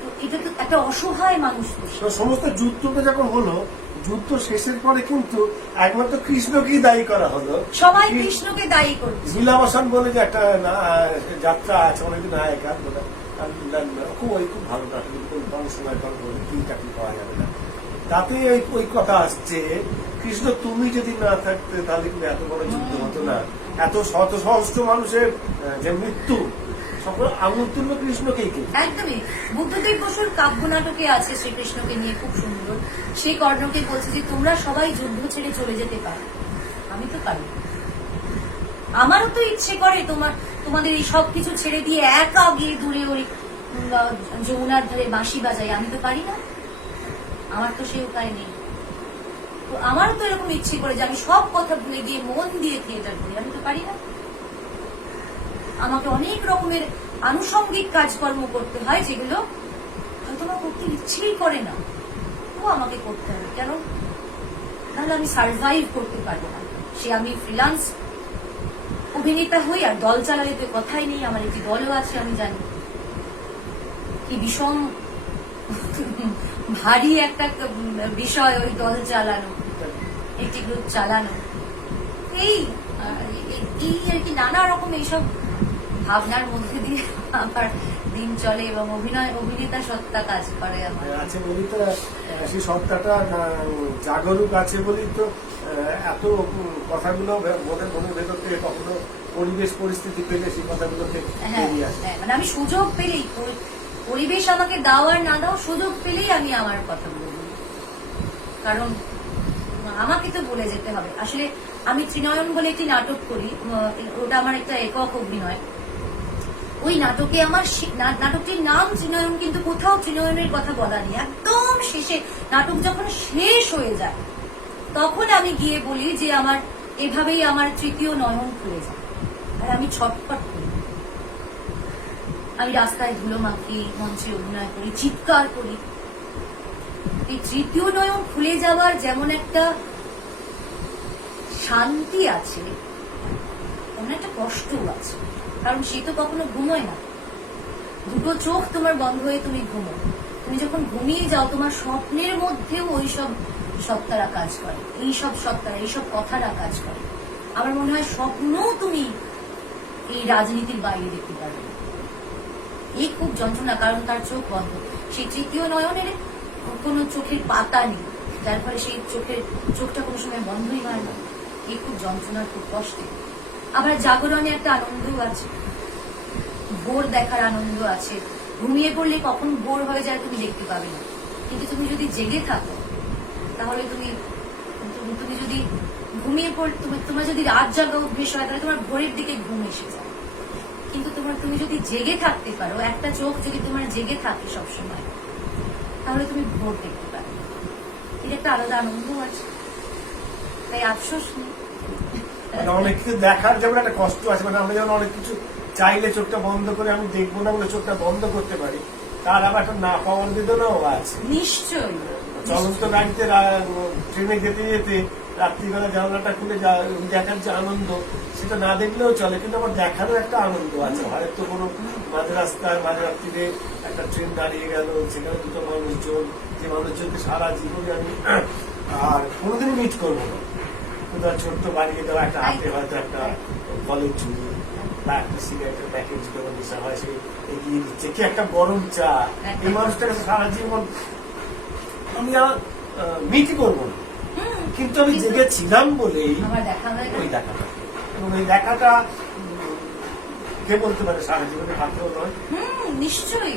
তো এটা তো একটা অসহায় মানুষ। তো সমস্ত যুদ্ধটা যখন হলো, যুদ্ধ শেষের পরে কিন্তু একমাত্র কৃষ্ণকেই দায়ী করা হলো। সবাই কৃষ্ণকে দায়ী করছে। লীলাবসান বলে যে একটা যাত্রা আছে, অনেকদিন নায়িকা বলে, খুব ভালো নাটক, অনেক সময় বলে কি চাকরি পাওয়া যাবে না। তাতে ওই কথা আসছে, কৃষ্ণ তুমি যদি না থাকতে তাহলে কিন্তু এত বড় যুদ্ধ হতো না, এত শত সহস্র মানুষের যে মৃত্যু, সকল আঙুল তুলবে কৃষ্ণকেই। কিন্তু একদমই বুদ্ধদেব বসুর কাব্য নাটকে আছে শ্রীকৃষ্ণকে নিয়ে খুব সুন্দর। সেই কর্ণকে বলছে যে তোমরা সবাই যুদ্ধ ছেড়ে চলে যেতে পারো, আমি তো পারি। আমারও তো ইচ্ছে করে তোমাদের এই সব কিছু ছেড়ে দিয়ে একা গিয়ে দূরে ওই যমুনার ধারে বাঁশি বাজাই, আমি তো পারি না। আমার তো সেই উপায় নেই। তো আমারও তো এরকম ইচ্ছে করে যে আমি সব কথা ভুলে গিয়ে মন দিয়ে থিয়েটার করি, আমি তো পারি না। আমাকে অনেক রকমের আনুষঙ্গিক কাজকর্ম করতে হয়, যেগুলো হয়তো আমার করতে ইচ্ছেই করে না, তো আমাকে করতে হবে। কেন? নাহলে আমি সার্ভাইভ করতে পারবো না। সে আমি ফ্রিল্যান্স অভিনেতা হই আর দল চালালে তো কথাই নেই। আমার একটি দলও আছে, আমি জানি কি বিষম ভারী একটা বিষয় ওই দল চালানো, একটি গ্রুপ চালানো। এই আর কি নানা রকম এইসব ভাবনার মধ্যে দিয়ে আমার দিন চলে এবং অভিনেতা সত্তা কাজ করে আমার আছে বলি তো, সেই সত্তাটা জাগরুক আছে বলি তো এত কথাগুলো মনের ভেতর থেকে কখনো পরিবেশ পরিস্থিতি পেলে সেই কথাগুলোকে বেরিয়ে আসে। মানে আমি সুযোগ পেলেই, পরিবেশ আমাকে দাও আর না দাও, সুযোগ পেলেই আমি আমার কথাগুলো বলি। কারণ আমাকে তো বলে যেতে হবে। আসলে আমি ত্রিনয়ন বলে একটি নাটক করি, ওটা আমার একটা একক অভিনয়। ওই নাটকে আমার নাটকটির নাম ত্রিনয়ন, কিন্তু কোথাও ত্রিনয়নের কথা বলা নেই। একদম শেষে নাটক যখন শেষ হয়ে যায় তখন আমি গিয়ে বলি যে আমার এভাবেই আমার তৃতীয় নয়ন খুলে যায়। আর আমি ছটফট করি, আমি রাস্তায় ধুলো মাখি, মঞ্চে অভিনয় করি, চিৎকার করি। এই তৃতীয় নয়ন খুলে যাওয়ার যেমন একটা শান্তি আছে, তেমন একটা কষ্টও আছে। কারণ সে তো কখনো ঘুমোয় না। দুটো চোখ তোমার বন্ধ হয়ে তুমি ঘুমো। তুমি যখন ঘুমিয়ে যাও তোমার স্বপ্নের মধ্যেও ওইসব সত্তারা কাজ করে, এইসব সত্তারা, এইসব কথারা কাজ করে। আমার মনে হয় স্বপ্নও তুমি এই রাজনীতির বাইরে দেখতে পারবে। এই খুব যন্ত্রণা, কারণ তার চোখ বন্ধ। সেই তৃতীয় নয়নের কোনো চোখের পাতা নেই, যার ফলে সেই চোখটা কোনো সময় বন্ধই হয় না। এই খুব যন্ত্রণা, খুব কষ্টে। আবার জাগরণে একটা আনন্দও আছে, ভোর দেখার আনন্দ আছে। ঘুমিয়ে পড়লে কখন ভোর হয়ে যায় তুমি দেখতে পাবে না, কিন্তু তুমি যদি জেগে থাকো তাহলে তুমি যদি ঘুমিয়ে তোমার যদি রাত জাগা অভ্যেস হয় তাহলে তোমার ভোরের দিকে ঘুম এসে যায়। কিন্তু তুমি যদি জেগে থাকতে পারো, একটা চোখ যদি তোমার জেগে থাকে সবসময়, তাহলে তুমি ভোর দেখতে পারো। এটা একটা আলাদা আনন্দ আছে, তাই আফসোস নেই। অনেক কিছু দেখার যেমন একটা কষ্ট আছে, মানে আমরা যেমন অনেক কিছু চাইলে চোখটা বন্ধ করে আমি দেখবো না বলে চোখটা বন্ধ করতে পারি, তার আবার একটা না পাওয়ার বেদনাও আছে। নিশ্চয়ই। চলন্ত গাড়িতে ট্রেনে যেতে যেতে রাত্রিবেলা জানলাটা খুলে দেখার যে আনন্দ, সেটা না দেখলেও চলে, কিন্তু আমার দেখারও একটা আনন্দ আছে। হয়তো কোনো মাঝ রাস্তায় মাঝরাত্রিতে একটা ট্রেন দাঁড়িয়ে গেল, সেখানে দুটো মানুষজন, যে মানুষজনকে সারা জীবনে আমি আর কোনোদিন মিট করবো না, কোথাও ছোট্ট বাড়িয়ে দেওয়া একটা হাতে হয়তো একটা ফলের চুড়ি বা একটা সিগারেটের প্যাকেট যখন নেশা হয় সে এগিয়ে দিচ্ছে, কি একটা গরম চা, এই মানুষটাকে সারা জীবন আমি আর মিটই করবো না, কিন্তু আমি জেগেছিলাম বলেই ওই দেখাটা, এবং ওই দেখাটা কে বলতে পারে সারা জীবনে থাকলেও নয়। নিশ্চয়ই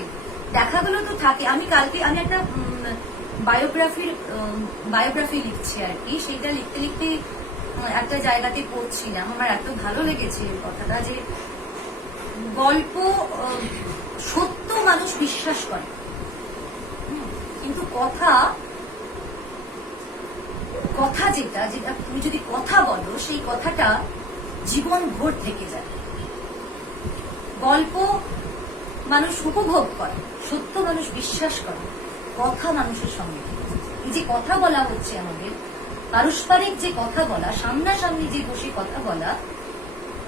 দেখাগুলো তো থাকে। আমি একটা বায়োগ্রাফি লিখছি আর কি, সেটা লিখতে লিখতে একটা জায়গাতে পড়ছিলাম, আমার এত ভালো লেগেছে এই কথাটা যে গল্প সত্য মানুষ বিশ্বাস করে, কিন্তু কথা যেটা তুমি যদি কথা বলো সেই কথাটা জীবন ভোর থেকে যায়। গল্প মানুষ উপভোগ করে, সত্য মানুষ বিশ্বাস করে, কথা মানুষের সঙ্গে। এই যে কথা বলা হচ্ছে আমাদের, পারস্পরিক যে কথা বলা, সামনাসামনি যে বসে কথা বলা,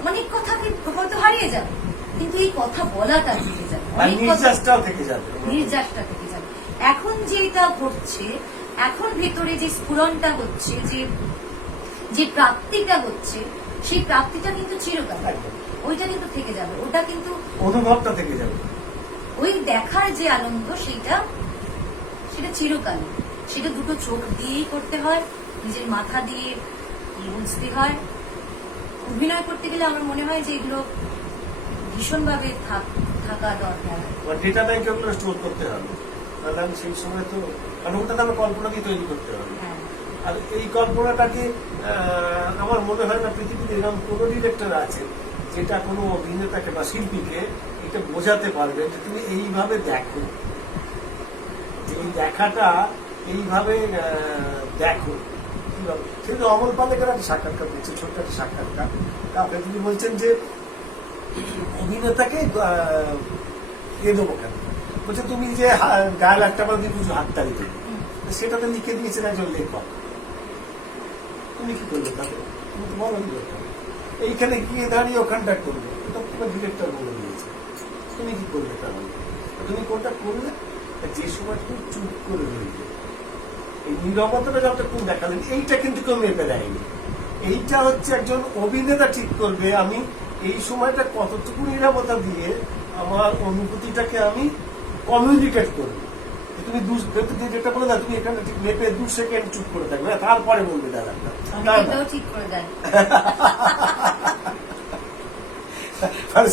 অনেক কথা হয়তো হারিয়ে যাবে, কিন্তু এই কথা বলাটা থেকে যাবে, অনেক কথা নির্যাসটাও থেকে যাবে। নির্যাসটা থেকে যাবে। এখন যেটা ঘটছে, এখন ভেতরে যে স্ফুরণটা হচ্ছে, যে প্রাপ্তিটা হচ্ছে, সেই প্রাপ্তিটা কিন্তু চিরকাল, একদম। ওইটা কিন্তু থেকে যাবে, ওটা কিন্তু অনুভবটা থেকে যাবে। ওই দেখার যে আনন্দ, সেটা চিরকাল। সেটা দুটো চোখ দিয়েই করতে হয়, নিজের মাথা দিয়ে বুঝতে হয়। অভিনয় করতে গেলে আমার মনে হয় যে এগুলো ভীষণভাবে থাকা দরকার। ডেটা ব্যাংকে ওগুলো স্টোর করতে হবে, নাহলে আমি সেই সময় তো, কারণ ওটা তো আমার কল্পনা দিয়ে তৈরি করতে হবে। হ্যাঁ, আর এই কল্পনাটাকে আমার মনে হয় না পৃথিবীতে এরকম কোনো ডিরেক্টর আছে যেটা কোনো অভিনেতাকে বা শিল্পীকে এটা বোঝাতে পারবে যে তুমি এইভাবে দেখো, যে এই দেখাটা এইভাবে দেখো কিভাবে। সেটা অমল পালেকের একটা সাক্ষাৎকার দিচ্ছে, ছোট্ট একটা সাক্ষাৎকার। তারপরে তিনি বলছেন যে অভিনেতাকে দেবো কেন, বলছে তুমি যে গায়ে একটা বার দিয়ে পুজো হাততালি দেবে, সেটাতে লিখে দিয়েছেন একজন লেখক, তুমি কি করবে তাতে? তুমি তো বলো এইখানে গিয়ে দাঁড়িয়ে ওখানটা করবে, এটা তোমার ডিরেক্টর বলে দিয়েছে, তুমি কি করবে তাহলে? তুমি কোনটা করলে? যে সময় তুমি চুপ করে রইলে, এই নীরবতাটা যতটা তুমি দেখালেন, এইটা কিন্তু কেউ মেপে দেয়নি। এইটা হচ্ছে একজন অভিনেতা ঠিক করবে, আমি এই সময়টা কতটুকু নীরবতা দিয়ে আমার অনুভূতিটাকে আমি কমিউনিকেট করবো। তুমি যেটা বলে না, তুমি এখানে ঠিক মেপে 2 সেকেন্ড চুপ করে থাকবে, তারপরে বলবে দাদাটা এটাও ঠিক করে দেয়।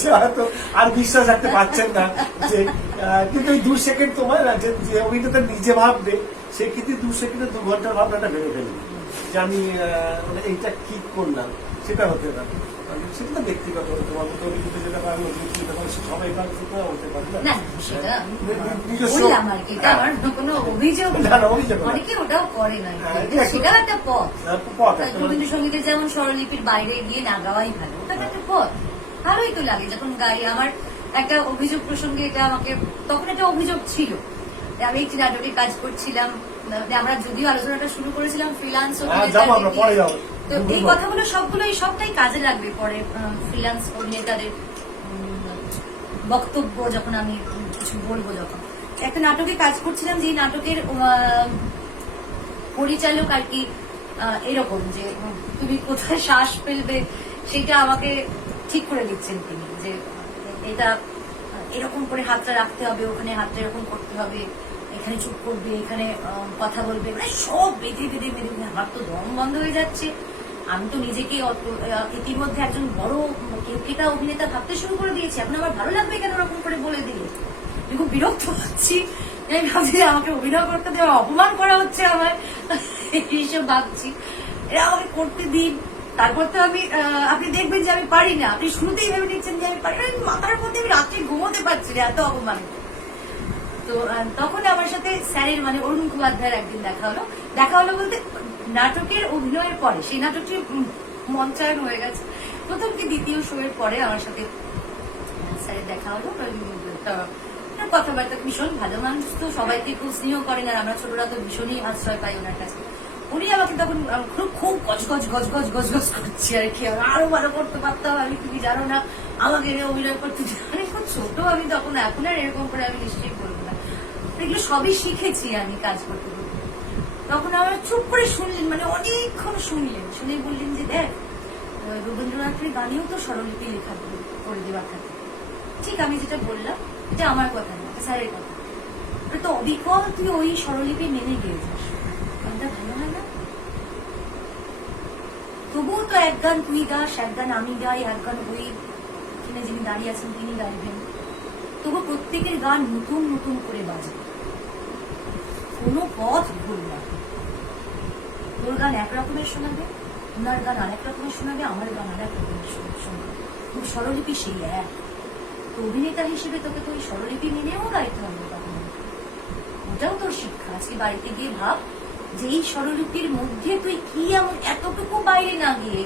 সে হয়তো আর বিশ্বাস রাখতে পারছেন না যে, কিন্তু এই 2 সেকেন্ড তোমার যে অভিনেতা নিজে ভাববে, সে কিন্তু 2 সেকেন্ডে 2 ঘন্টার ভাবনাটা ভেবে ফেলবে যে আমি এইটা কি করলাম, সেটা হতে পারে। সেটা তো ব্যক্তিগত, তোমার মতো অভিজ্ঞতা যেটা পারে, অভিজ্ঞতা পারে, সবাই পারে, সেটা হতে পারে না। না, সেটা আমি নিজস্ব বললাম আর কি, এটা আমার কোনো অভিযোগ না, না, অভিযোগ না। অনেকে ওটাও করে না, হ্যাঁ, সেটাও একটা পথ। পথ একটা। রবীন্দ্রসঙ্গীতের যেমন স্বরলিপির বাইরে গিয়ে না গাওয়াই ভালো, ওটা তো একটা পথ। ভালোই তো লাগে যখন গাই। আমার একটা অভিযোগ প্রসঙ্গে, এটা আমাকে তখন একটা অভিযোগ ছিল, আমি একটি নাটকে কাজ করছিলাম, আমরা যদিও আলোচনাটা শুরু করেছিলাম ফ্রিল্যান্স, তো এই কথাগুলো সবটাই কাজে লাগবে পরে ফ্রিল্যান্স অভিনেতাদের বক্তব্য যখন আমি কিছু বলবো। যখন একটা নাটকে কাজ করছিলাম, যে নাটকের পরিচালক আর কি এরকম যে তুমি কোথায় শ্বাস ফেলবে সেটা আমাকে ঠিক করে দিচ্ছেন তিনি, যে এটা এরকম করে হাতটা রাখতে হবে, ওখানে হাতটা এরকম করতে হবে, এখানে চুপ করবে, এখানে কথা বলবে, মানে সব বেঁধে বেঁধে বেঁধে বেঁধে আমার তো দম বন্ধ হয়ে যাচ্ছে। আমি তো নিজেকে ইতিমধ্যে একজন বড় কেউকেটা অভিনেতা ভাবতে শুরু করে দিয়েছি, এখন আমার ভালো লাগবে কেন ওরকম করে বলে দিলে? আমি খুব বিরক্ত হচ্ছি, আমি ভাবছি আমাকে অভিনয় করতে দেওয়া, অপমান করা হচ্ছে আমার, এইসব ভাবছি। এরা আমাকে করতে দিন, তারপর তো আপনি দেখবেন যে আমি পারি না, আপনি শুরুতেই ভেবে নিচ্ছেন যে আমি পারি না, মাথার মধ্যে আমি রাত্রে ঘুমোতে পারছি না, এত অপমান। তো তখন আমার সাথে স্যারের মানে অরুণ মুখোপাধ্যায়ের একদিন দেখা হলো বলতে নাটকের অভিনয়ের পরে, সেই নাটকটি মঞ্চায়ন হয়ে গেছে, প্রথম কি দ্বিতীয় শো এর পরে আমার সাথে স্যারের দেখা হলো। কথাবার্তা, ভীষণ ভালো মানুষ, তো সবাইকে খুব স্নেহ করেন, আর আমরা ছোটরা তো ভীষণই আশ্রয় পাই ওনার কাছে। উনি আমাকে তখন খুব গজগজ গজগজ গজগজ করছি আর কি, আরো ভালো করতে পারতাম আমি, তুমি জানো না আমাকে অভিনয় করতে, মানে খুব ছোট আমি তখন, এখন আর এরকম করে আমি নিশ্চয়ই করবো না। এগুলো সবই শিখেছি আমি কাজ করতে করতে। তখন আমার চুপ করে শুনলেন, মানে অনেকক্ষণ শুনলেন, শুনে বললেন যে দেখ, রবীন্দ্রনাথের গানেও তো স্বরলিপি লেখা করে দেওয়া থাকে। ঠিক আমি যেটা বললাম, এটা আমার কথা না, স্যারের কথা। তো অবিকল তুই ওই স্বরলিপি মেনে গিয়ে যাস, গানটা ভালো হয় না? তবুও তো এক গান তুই গাস, এক গান আমি গাই, এক গান ওই এখানে যিনি দাঁড়িয়ে আছেন তিনি গাইবেন, তবু প্রত্যেকের গান নতুন নতুন করে বাজবে, কোনো পথ ভুল না। তোর গান এক রকমের শোনাবে, ওনার গান আরেক রকমের শোনাবে, আমার গান আরেক রকমের শোনাবে, কিন্তু স্বরলিপি সেই এক। তো অভিনেতা হিসেবে তোকে তো ওই স্বরলিপি মেনেও গাইতে হবে, তখন ওটাও তোর শিক্ষা। আজকে বাড়িতে গিয়ে ভাব যে এই স্বরলিপির মধ্যে তুই কি এমন, এতটুকু বাইরে না গিয়ে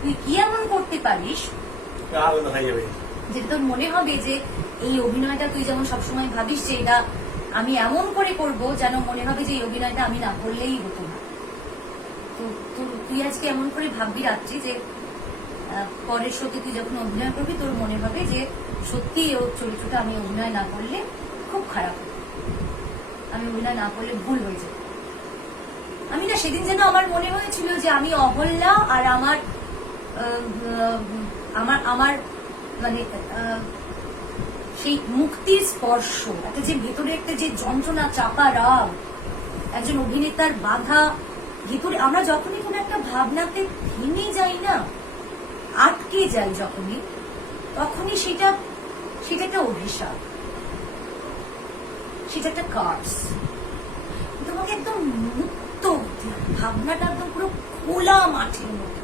তুই কি এমন করতে পারিস আলাদা হয়ে যাবে, যে তোর মনে হবে যে এই অভিনয়টা তুই যেমন সবসময় ভাবিস যে এটা আমি এমন করে করব যেন মনে হবে যে এই অভিনয়টা আমি না করলেই হতো না। তো তুই আজকে এমন করে ভাববি রাত্রি যে পরের শোতে তুই যখন অভিনয় করবি তোর মনে হবে যে সত্যি ওর চরিত্রটা আমি অভিনয় না করলে খুব খারাপ হতো, আমি অভিনয় না করলে ভুল হয়ে যেত। আমি না সেদিন যেন আমার মনে হয়েছিল যে আমি অহল্যা আর আমার আমার আমার মানে সেই মুক্তির স্পর্শ, একটা যে ভেতরে একটা যে যন্ত্রণা চাপা রাগ, একজন অভিনেতার বাধা ভেতরে, আমরা যখনই কোনো একটা ভাবনাতে ভেঙে যাই না, আটকে যাই যখনই, তখনই সেটা একটা অভিশাপ, সেটা একটা কার্স। তোমাকে একদম মুক্ত ভাবনাটা একদম পুরো খোলা মাঠের মতো,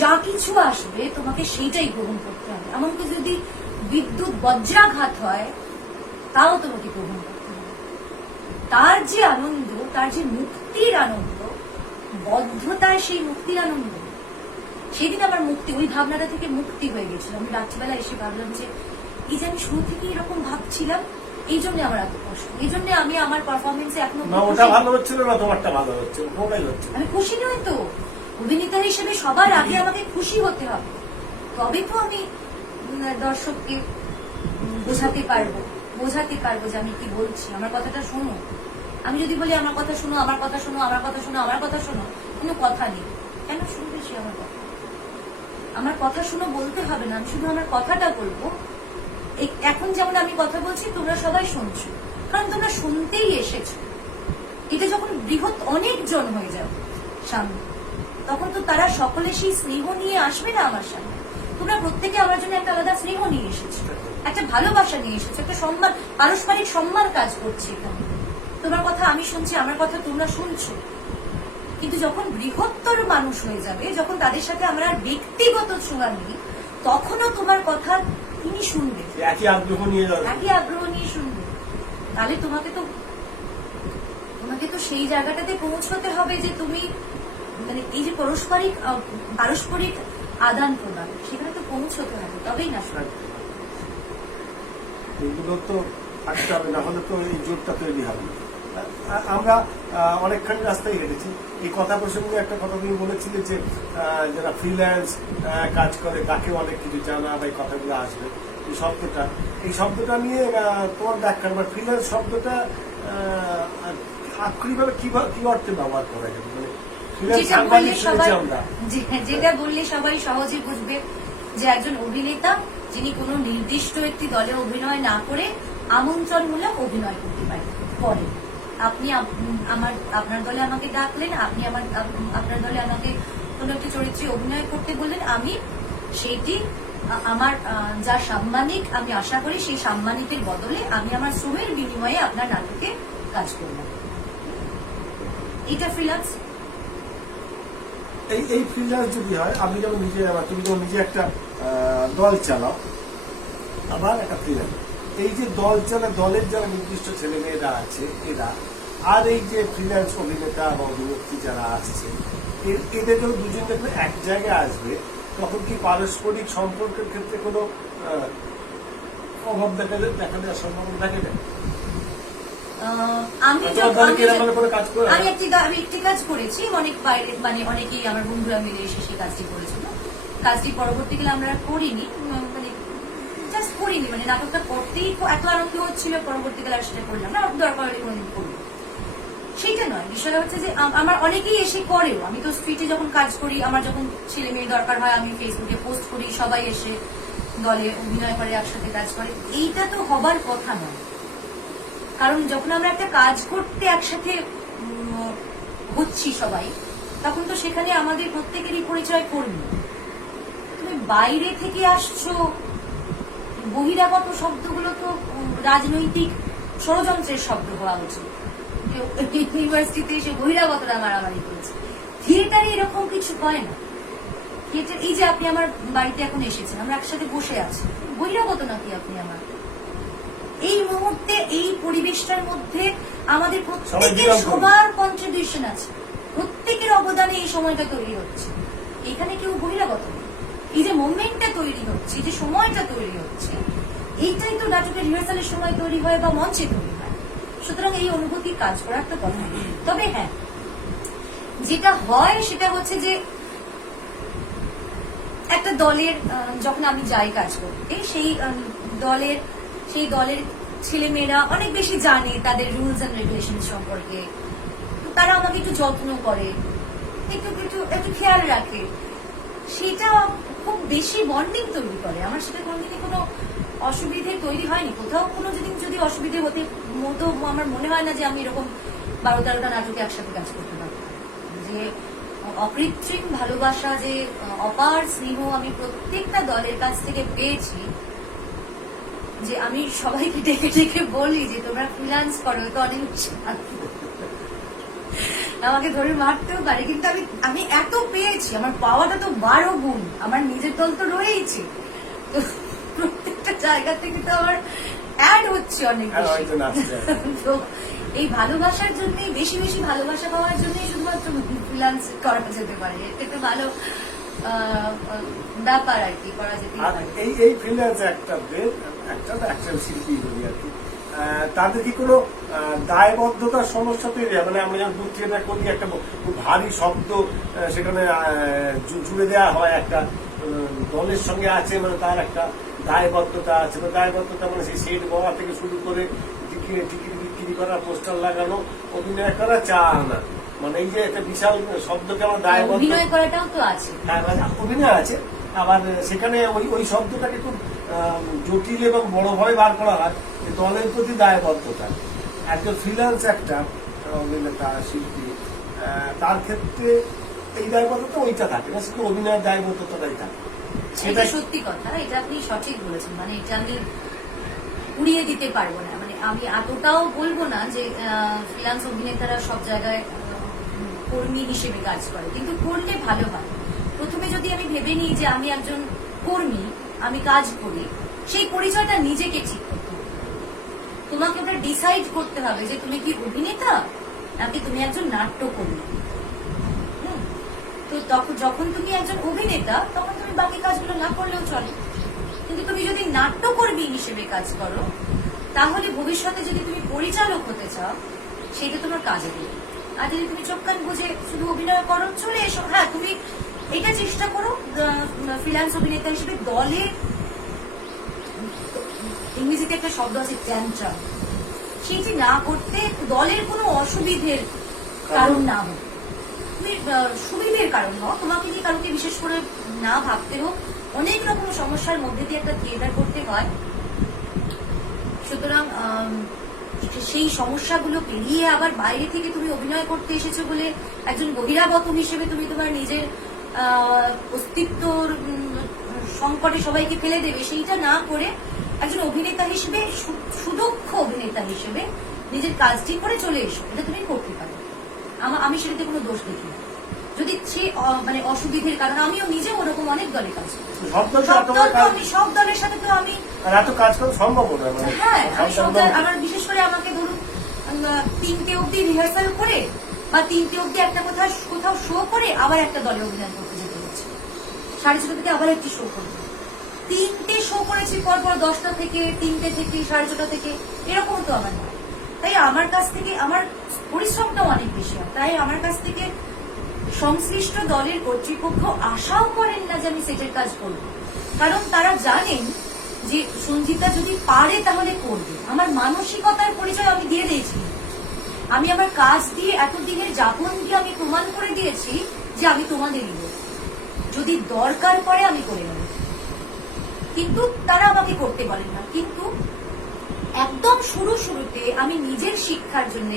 যা কিছু আসবে তোমাকে সেইটাই গ্রহণ করতে হবে। এমনকি যদি বিদ্যুৎ বজ্রাঘাত হয় তাও তোমাকে গ্রহণ করতে হবে। তার যে আনন্দ, তার যে মুক্তির আনন্দ, বদ্ধতায় সেই মুক্তির আনন্দ, সেদিন আমার মুক্তি, ওই ভাবনাটা থেকে মুক্তি হয়ে গেছিল। আমি রাত্রিবেলা এসে ভাবলাম যে এই যে আমি শুরু থেকে এরকম ভাবছিলাম, এই জন্য আমার এত কষ্ট, এই জন্য আমি আমার পারফরমেন্সে এখনো ভালো হচ্ছিল না, তোমারটা ভালো হচ্ছে, আমি খুশি নই। তো অভিনেতা হিসেবে সবার আগে আমাকে খুশি হতে হবে, তবে তো আমি দর্শককে বোঝাতে পারবো যে আমি কি বলছি, আমার কথাটা শোনো। আমি যদি বলি আমার কথা শোনো, আমার কথা শোনো, আমার কথা শোনো, আমার কথা শোনো, কোনো কথা নেই। কেন শুনবে সে আমার কথা? আমার কথা শুনো বলতে হবে না, আমি শুধু আমার কথাটা বলবো। এখন যেমন আমি কথা বলছি, তোমরা সবাই শুনছো, কারণ তোমরা শুনতেই এসেছো। এটা যখন বৃহৎ অনেকজন হয়ে যাবে সামনে, তখন তো তারা সকলে সেই স্নেহ নিয়ে আসবে না আমার সামনে। তোমরা প্রত্যেকে আমার জন্য একটা আলাদা স্নেহ নিয়ে এসেছো, একটা ভালোবাসা নিয়ে এসেছো, একটা সম্মান, পারস্পরিক সম্মান কাজ করছে এখানে। তোমার কথা আমি শুনছি, আমার কথা তোমরা শুনছো। কিন্তু যখন বৃহত্তর মানুষ হয়ে যাবে, যখন তাদের সাথে আমরা ব্যক্তিগত ছোঁয়া নেই, তখনও তোমার কথা তিনি শুনবে, একই আগ্রহ নিয়ে শুনবে। তাহলে তোমাকে তো সেই জায়গাটাতে পৌঁছতে হবে যে তুমি মানে এই যে পারস্পরিক আদান প্রদান, সেখানে তো পৌঁছতে হবে, তবেই না এগুলো তো থাকতে হবে, না হলে তো এই জোরটা তৈরি হবে। আমরা অনেকখানি রাস্তায় হেঁটেছি। এই কথা প্রসঙ্গে একটা কথা তুমি বলেছিলে যে যারা ফ্রিল্যান্স কাজ করে তাকেও অনেক কিছু জানা বা এই কথাগুলো আসবে। এই শব্দটা নিয়ে তোমার ব্যাখ্যা, বা ফ্রিল্যান্স শব্দটা আক্ষরিকভাবে কি অর্থে ব্যবহার করা যাবে? মানে যেটা বললে সবাই সহজে বুঝবে যে একজন অভিনেতা যিনি কোনো নির্দিষ্ট একটি দলে অভিনয় না করে আমন্ত্রণমূলক অভিনয় করতে পারে। আপনি আপনার দলে আমাকে ডাকলেন, আপনি আপনার দলে আমাকে কোনো একটি চরিত্রে অভিনয় করতে বললেন, আমি সেইটি আমার যা সাম্মানিক আমি আশা করি সেই সাম্মানিকের বদলে আমি আমার শ্রমের বিনিময়ে আপনার নাটকে কাজ করলাম। এটা ফ্রিল্যান্স। এই ফ্রিল্যান্স যদি হয়, আপনি যেমন তুমি যেমন নিজে একটা দল চালাও, আবার একটা ফ্রিল্যান্স, এই যে দলের যারা নির্দিষ্ট ছেলে মেয়েরা আছে এরা, আর এই যে ফ্রিল্যান্স অভিনেতা বা অভিনেত্রী যারা আসছে, এদের যখন দুজন দেখবে এক জায়গায় আসবে, তখন কি পারস্পরিক সম্পর্কের ক্ষেত্রে কোনো অভাব দেখা দেওয়ার সম্ভাবনা থাকে না? আমি একটি কাজ করেছি, অনেক বাইরে মানে অনেকেই আমার বন্ধুরা মিলে এসে সেই কাজটি করেছিল। কাজটি পরবর্তীকালে আমরা করিনি, মানে জাস্ট করিনি, মানে নাটকটা করতেই এত আনন্দ হচ্ছিল, পরবর্তীকালে আর সেটা করলাম না, দরকার হলে কোনদিন করবো, সেইটা নয়। বিষয়টা হচ্ছে যে আমার অনেকেই এসে করেও, আমি তো স্ট্রিটে যখন কাজ করি, আমার যখন ছেলে মেয়ে দরকার হয় আমি ফেসবুকে পোস্ট করি, সবাই এসে দলে অভিনয় করে, একসাথে কাজ করে। এইটা তো হবার কথা নয়, কারণ যখন আমরা একটা কাজ করতে একসাথে হচ্ছি সবাই, তখন তো সেখানে আমাদের প্রত্যেকেরই পরিচয় কর্মী। তুমি বাইরে থেকে আসছো, বহিরাগত শব্দগুলো তো রাজনৈতিক ষড়যন্ত্রের শব্দ হওয়া উচিত। ইউনিভার্সিটিতে এসে বহিরাগতরা মারামারি করেছে, থিয়েটারে এরকম কিছু হয় না। থিয়েটার, এই যে আপনি আমার বাড়িতে এখন এসেছেন, আমরা একসাথে বসে আছি, বহিরাগত নাকি আপনি আমার? এই মুহূর্তে এই পরিবেশটার মধ্যে আমাদের প্রত্যেকের সবার কন্ট্রিবিউশন আছে, প্রত্যেকের অবদানে এই সময়টা তৈরি হচ্ছে। এখানে কেউ বহিরাগত নেই। এই যে মোমেন্টটা তৈরি হচ্ছে, যে সময়টা তৈরি হচ্ছে, এইটাই তো নাটকের রিহার্সালের সময় তৈরি হয় বা মঞ্চে তৈরি হয়। সুতরাং এই অনুভূতি কাজ করার একটা কথা। তবে হ্যাঁ, যেটা হয় সেটা হচ্ছে যে একটা দলের যখন আমি যাই কাজ করতে, সেই দলের ছেলেমেয়েরা অনেক বেশি জানে তাদের রুলস এন্ড রেগুলেশন সম্পর্কে। তারা আমাকে একটু যত্ন করে, একটু খেয়াল রাখে, সেটা খুব বেশি বন্ডিং তৈরি করে। আমার সেটা কোনোদিনই কোনো অসুবিধে তৈরি হয়নি। কোথাও কোনো যদি অসুবিধে হতে মতো আমার মনে হয় না যে আমি এরকম 12-13টা নাটকে একসাথে কাজ করতে পারবো। যে অকৃত্রিম ভালোবাসা, যে অপার স্নেহ আমি প্রত্যেকটা দলের কাছ থেকে পেয়েছি, যে আমি সবাইকে ডেকে ডেকে বলি যে তোমরা ফ্রিল্যান্স করো, তো অনেক আমাকে ধরে মারতেও পারে, কিন্তু আমি এত পেয়েছি, আমার পাওয়াটা তো 12 গুণ। আমার নিজের দল তো রয়েছে, তো প্রত্যেকটা জায়গা থেকে তো আমার অ্যাড হচ্ছে অনেক বেশি। তো এই ভালোবাসার জন্য, বেশি বেশি ভালোবাসা পাওয়ার জন্য শুধুমাত্র ফ্রিল্যান্স করা যেতে পারে। এটা একটা ভালো ব্যাপার আর কি, করা যেতে পারে। এই ফ্রিল্যান্স একটা শিল্পী বলি আর কি, তাদের কি কোনো দায়বদ্ধতার সমস্যা তৈরি হয়? মানে আমরা যখন দূর থিয়েটার করি, একটা খুব ভারী শব্দ সেখানে জুড়ে দেওয়া হয়, একটা দলের সঙ্গে আছে, মানে তার একটা দায়বদ্ধতা আছে। দায়বদ্ধতা মানে সেই সেট বওয়া থেকে শুরু করে টিকিট বিক্রি করা, পোস্টার লাগানো, অভিনয় করা, চা আনা, মানে এই যে একটা বিশাল শব্দকে আমার দায়বদ্ধ। অভিনয় করাটাও তো আছে। হ্যাঁ, মানে অভিনয় আছে, আবার সেখানে ওই শব্দটাকে খুব জটিল এবং বড়ভাবে বার করা হয়, দলের প্রতি দায়বদ্ধতা। একজন ফ্রিল্যান্স একটা অভিনেতা শিল্পী, তার ক্ষেত্রে এই দায়বদ্ধতা ওইটা থাকে না, শুধু অভিনয়ের দায়বদ্ধতাটাই থাকে। সেটা সত্যি কথা, এটা আপনি সঠিক বলেছেন। মানে এটা আমি উড়িয়ে দিতে পারবো না। মানে আমি এতটাও বলবো না যে ফ্রিল্যান্স অভিনেতারা সব জায়গায় কর্মী হিসেবে কাজ করে, কিন্তু করলে ভালো হয়। প্রথমে যদি আমি ভেবে নিই যে আমি একজন কর্মী, আমি কাজ করি, সেই পরিচয়টা নিজেকে ঠিক করতে হবে। তোমাকে ওটা ডিসাইড করতে হবে যে তুমি কি অভিনেতা নাকি তুমি একজন নাট্যকর্মী। তো তখন যখন তুমি একজন অভিনেতা, তখন তুমি বাকি কাজগুলো না করলেও চলে। কিন্তু তুমি যদি নাট্যকর্মী হিসেবে কাজ করো, তাহলে ভবিষ্যতে যদি তুমি পরিচালক হতে চাও, সেটা তোমার কাজে দেবে। আর যদি তুমি চোখ কান বুঝে শুধু অভিনয় করো, চলে এসো। হ্যাঁ, তুমি এটা চেষ্টা করো ফ্রিল্যান্স অভিনেতা হিসেবে দলের, ইংরেজিতে একটা শব্দ আছে ট্যান্ট্রাম, সেটি না করতে, দলের কোনো অসুবিধের কারণ না হোক, তুমি সুবিধের কারণ হোক, তোমাকে কি কারোকে বিশেষ করে না ভাবতে হোক। অনেক রকম সমস্যার মধ্যে দিয়ে একটা থিয়েটার করতে হয়। সুতরাং সেই সমস্যাগুলো পেরিয়ে আবার বাইরে থেকে তুমি অভিনয় করতে এসেছো বলে একজন বহিরাগত হিসেবে তুমি তোমার নিজের অস্তিত্বর সংকটে সবাইকে ফেলে দেবে, সেইটা না করে একজন অভিনেতা হিসেবে, সুদক্ষ অভিনেতা হিসেবে নিজের কাজটি করে চলে এসো। এটা তুমি করতে পারো, আমি সেটাতে কোনো দোষ দেখি না। যদি সে মানে অসুবিধের কারণ, আমিও নিজে ওরকম অনেক দলে কাজ করি, সব দলের সাথে তো আমি এত কাজ করা সম্ভব না। হ্যাঁ, আমার বিশেষ করে আমাকে ধরুন 3টে অব্দি রিহার্সাল করে বা 3টে অব্দি একটা কোথাও শো করে আবার একটা দলে অভিনয় করতে যেতে হচ্ছে, 6:30 থেকে আবার একটি শো করবো। 3টে শো করেছি পরপর, 10টা থেকে, 3টে থেকে, 6:30 থেকে, এরকম তো আমার নয়। তাই আমার কাছ থেকে আমার পরিশ্রমটাও অনেক বেশি হয়। তাই আমার কাছ থেকে সংশ্লিষ্ট দলের কর্তৃপক্ষ আশাও করেন না যে আমি সেটের কাজ করব, কারণ তারা জানেন যে সঞ্জিতা যদি পারে তাহলে করবে। আমার মানসিকতার পরিচয় আমি দিয়ে দিয়েছি, আমি আমার কাজ দিয়ে, এতদিনের যাপন দিয়ে আমি প্রমাণ করে দিয়েছি যে আমি তোমাদেরই লোক, যদি দরকার পড়ে আমি করে নেব। কিন্তু তারা আমাকে করতে বলেন না। কিন্তু একদম শুরুতে আমি নিজের শিক্ষার জন্য,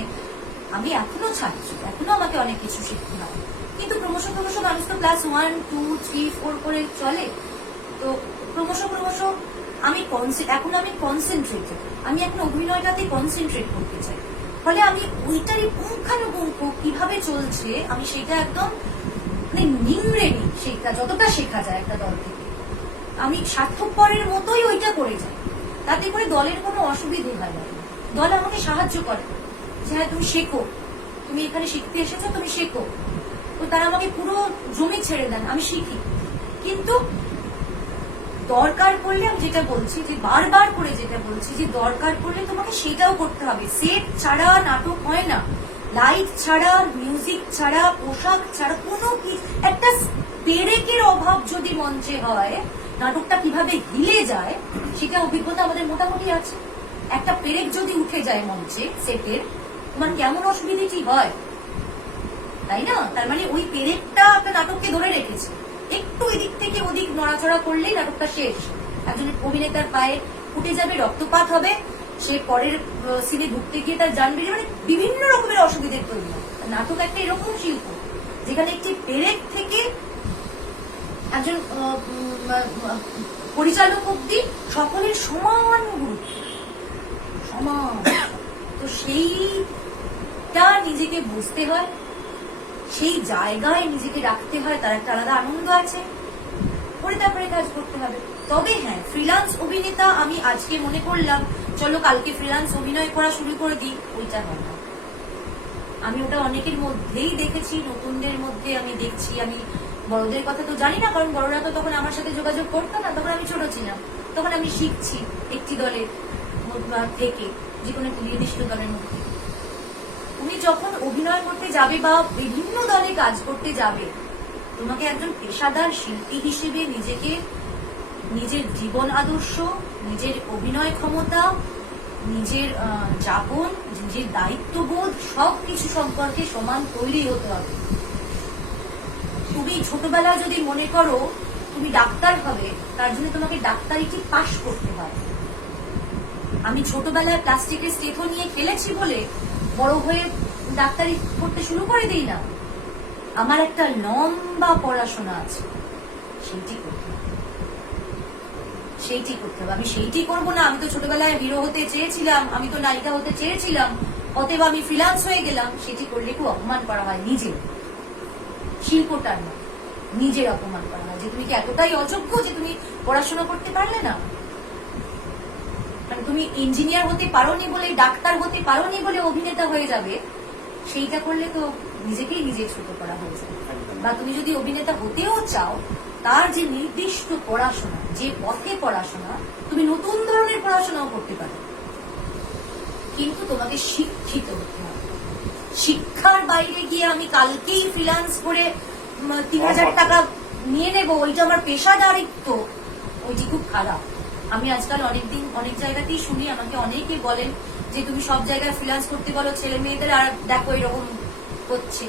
আমি এখনো ছাত্র, এখনো আমাকে অনেক কিছু শিখতে হয়, কিন্তু ক্রমশ মানুষ তো ক্লাস 1, 2, 3, 4 করে চলে। তো ক্রমশ আমি কনসেন্ট্রেটেড, আমি এখন অভিনয়টাতে কনসেন্ট্রেট করতে চাই। ফলে আমি ওইটারই পুঙ্খানুপুঙ্খ কিভাবে চলছে আমি সেটা একদম মানে নিংড়ে নিই, সেটা যতটা শেখা যায় একটা দল থেকে আমি স্বার্থপরের মতোই ওইটা করে যাই। তাতে করে দলের কোনো অসুবিধে হয় না, দল আমাকে সাহায্য করে যে হ্যাঁ তুমি শেখো, তুমি এখানে শিখতে এসেছো, তুমি শেখো। তো তারা আমাকে পুরো জমি ছেড়ে দেন, আমি শিখি। কিন্তু দরকার পড়লে আমি যেটা বলছি, যে বারবার করে যেটা বলছি, যে দরকার পড়লে তোমাকে সেটাও করতে হবে। সেট ছাড়া নাটক হয় না, লাইট ছাড়া, মিউজিক ছাড়া, পোশাক ছাড়া কোনো কি, একটা পেরেকের অভাব যদি মঞ্চে হয়, নাটকটা কিভাবে হিলে যায় সেটা অভিজ্ঞতা আমাদের মোটামুটি আছে। একটা পেরেক যদি উঠে যায় মঞ্চে সেটের, তোমার কেমন অসুবিধাটি হয়, তাই না? তার মানে ওই পেরেকটা একটা নাটককে ধরে রেখেছে। একটু এদিক থেকে ওদিক নড়াচড়া করলেই নাটকটা শেষ। একজন অভিনেতার পায়ে ফুটে যাবে, রক্তপাত হবে, সে পরের সিনে ঢুকতে গিয়ে তার জান বেরিয়ে, মানে বিভিন্ন রকমের অসুবিধার তৈরি হয়। নাটক একটা এরকম শিল্প যেখানে একটি পেরেক থেকে একজন পরিচালক অব্দি সকলের সমান গুরুত্ব, সমান। তো সেইটা নিজেকে বুঝতে হয়, সেই জায়গায় নিজেকে রাখতে হয়, তার একটা আলাদা আনন্দ আছে, পরে তারপরে কাজ করতে হবে। তবে হ্যাঁ, ফ্রিল্যান্স অভিনেতা আমি আজকে মনে করলাম চলো কালকে ফ্রিল্যান্স অভিনয় করা শুরু করে দিই, ওইটা হয় না। আমি ওটা অনেকের মধ্যেই দেখেছি, নতুনদের মধ্যে আমি দেখছি। আমি বড়দের কথা তো জানি না, কারণ বড়রা তো তখন আমার সাথে যোগাযোগ করতো না, তখন আমি ছোট ছিলাম। তখন আমি শিখছি একটি দলের থেকে, যে কোনো একটি নির্দিষ্ট দলের মধ্যে। তুমি যখন অভিনয় করতে যাবে বা বিভিন্ন দলে কাজ করতে যাবে, তোমাকে একজন পেশাদার শিল্পী হিসেবে নিজেকে, নিজের জীবন আদর্শ, নিজের অভিনয় ক্ষমতা, নিজের যাপন, নিজের দায়িত্ববোধ সবকিছু সম্পর্কে সমান তৈরি হতে হবে। তুমি ছোটবেলায় যদি মনে করো তুমি ডাক্তার হবে, তার জন্য তোমাকে ডাক্তারিটি পাশ করতে হয়। আমি ছোটবেলায় প্লাস্টিকের স্টেথো নিয়ে খেলেছি বলে বড় হয়ে ডাক্তারি করতে শুরু করে দিই না। আমার একটা লম্বা পড়াশোনা আছে, সেইটি করতে হবে, সেইটি করতে হবে। আমি সেইটি করবো না। আমি তো ছোটবেলায় হিরো হতে চেয়েছিলাম, আমি তো নায়িকা হতে চেয়েছিলাম, অতএব আমি ফ্রিল্যান্স হয়ে গেলাম, সেটি করলে একটু অপমান করা হয় নিজের, শিল্পটার না, নিজের অপমান করা হয়। যে তুমি কি এতটাই অযোগ্য যে তুমি পড়াশোনা করতে পারলে না? মানে তুমি ইঞ্জিনিয়ার হতে পারোনি বলে, ডাক্তার হতে পারোনি বলে অভিনেতা হয়ে যাবে, সেইটা করলে তো নিজেকেই নিজে ছোট করা হয়ে যায়। বা তুমি যদি অভিনেতা হতেও চাও, তার যে নির্দিষ্ট পড়াশোনা, যে পথে পড়াশোনা, তুমি নতুন ধরনের পড়াশোনাও করতে পারো, কিন্তু তোমাকে শিক্ষিত হতে হবে। শিক্ষার বাইরে গিয়ে আমি কালকেই ফ্রিল্যান্স করে ৩,০০০ টাকা নিয়ে নেবো, ওইটা আমার পেশাদারিত্ব, ওইটি খুব খারাপ। আমি আজকাল অনেক জায়গাতেই শুনি, আমাকে অনেকে বলেন যে তুমি সব জায়গায় ফ্রিল্যান্স করতে বলো ছেলে মেয়েদের, আর দেখো এরকম হচ্ছে।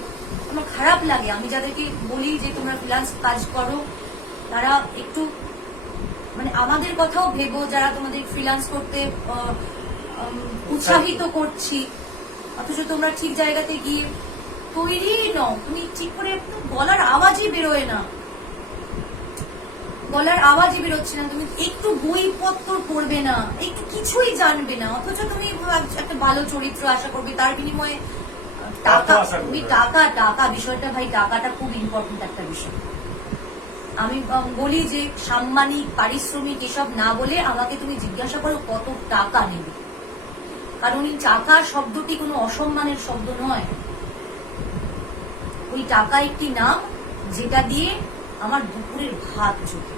আমার খারাপ লাগে। আমি যাদেরকে বলি যে তোমরা ফ্রিল্যান্স কাজ করো, তারা একটু মানে আমাদের কথাও ভেবো, যারা তোমাদের ফ্রিল্যান্স করতে উৎসাহিত করছি, অথচ তোমরা ঠিক জায়গাতে গিয়ে তৈরি নও। তুমি ঠিক করে গলার আওয়াজই বেরোয় না, গলার আওয়াজই বেরোচ্ছে না। তুমি একটু বইপত্র পড়বে না, একটু কিছুই জানবে না, অথচ তুমি একটা ভালো চরিত্র আশা করবে, তার বিনিময়ে টাকা। তুমি টাকা বিষয়টা, ভাই টাকাটা খুব ইম্পর্টেন্ট একটা বিষয়। আমি বলি যে সাম্মানিক, পারিশ্রমিক এসব না বলে আমাকে তুমি জিজ্ঞাসা করো কত টাকা নেবে, কারণ এই টাকা শব্দটি কোনো অসম্মানের শব্দ নয়। ওই টাকা একটি নাম, যেটা দিয়ে আমার দুপুরের ভাত জোটে।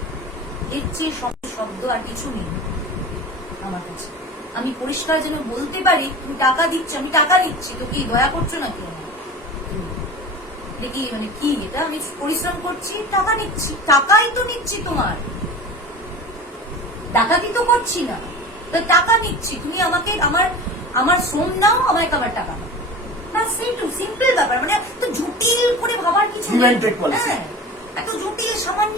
এর চেয়ে শব্দ আর কিছু নেই আমার কাছে। আমি পরিষ্কার যেন বলতে পারি তুমি টাকা দিচ্ছ, আমি টাকা নিচ্ছি, তো কি দয়া করছো নাকি? দেখি মানে কি এটা, আমি পরিশ্রম করছি, টাকা নিচ্ছি, টাকাই তো নিচ্ছি তোমার, ডাকাতি তো করছি না, তো টাকা নিচ্ছি। তুমি আমাকে আমার শ্রম নাও, আমাকে আমার টাকা দাও, সিম্পল ব্যাপার। মানে এত জটিল করে ভাবার কিছু নেই। হ্যাঁ, এত জটিল সামান্য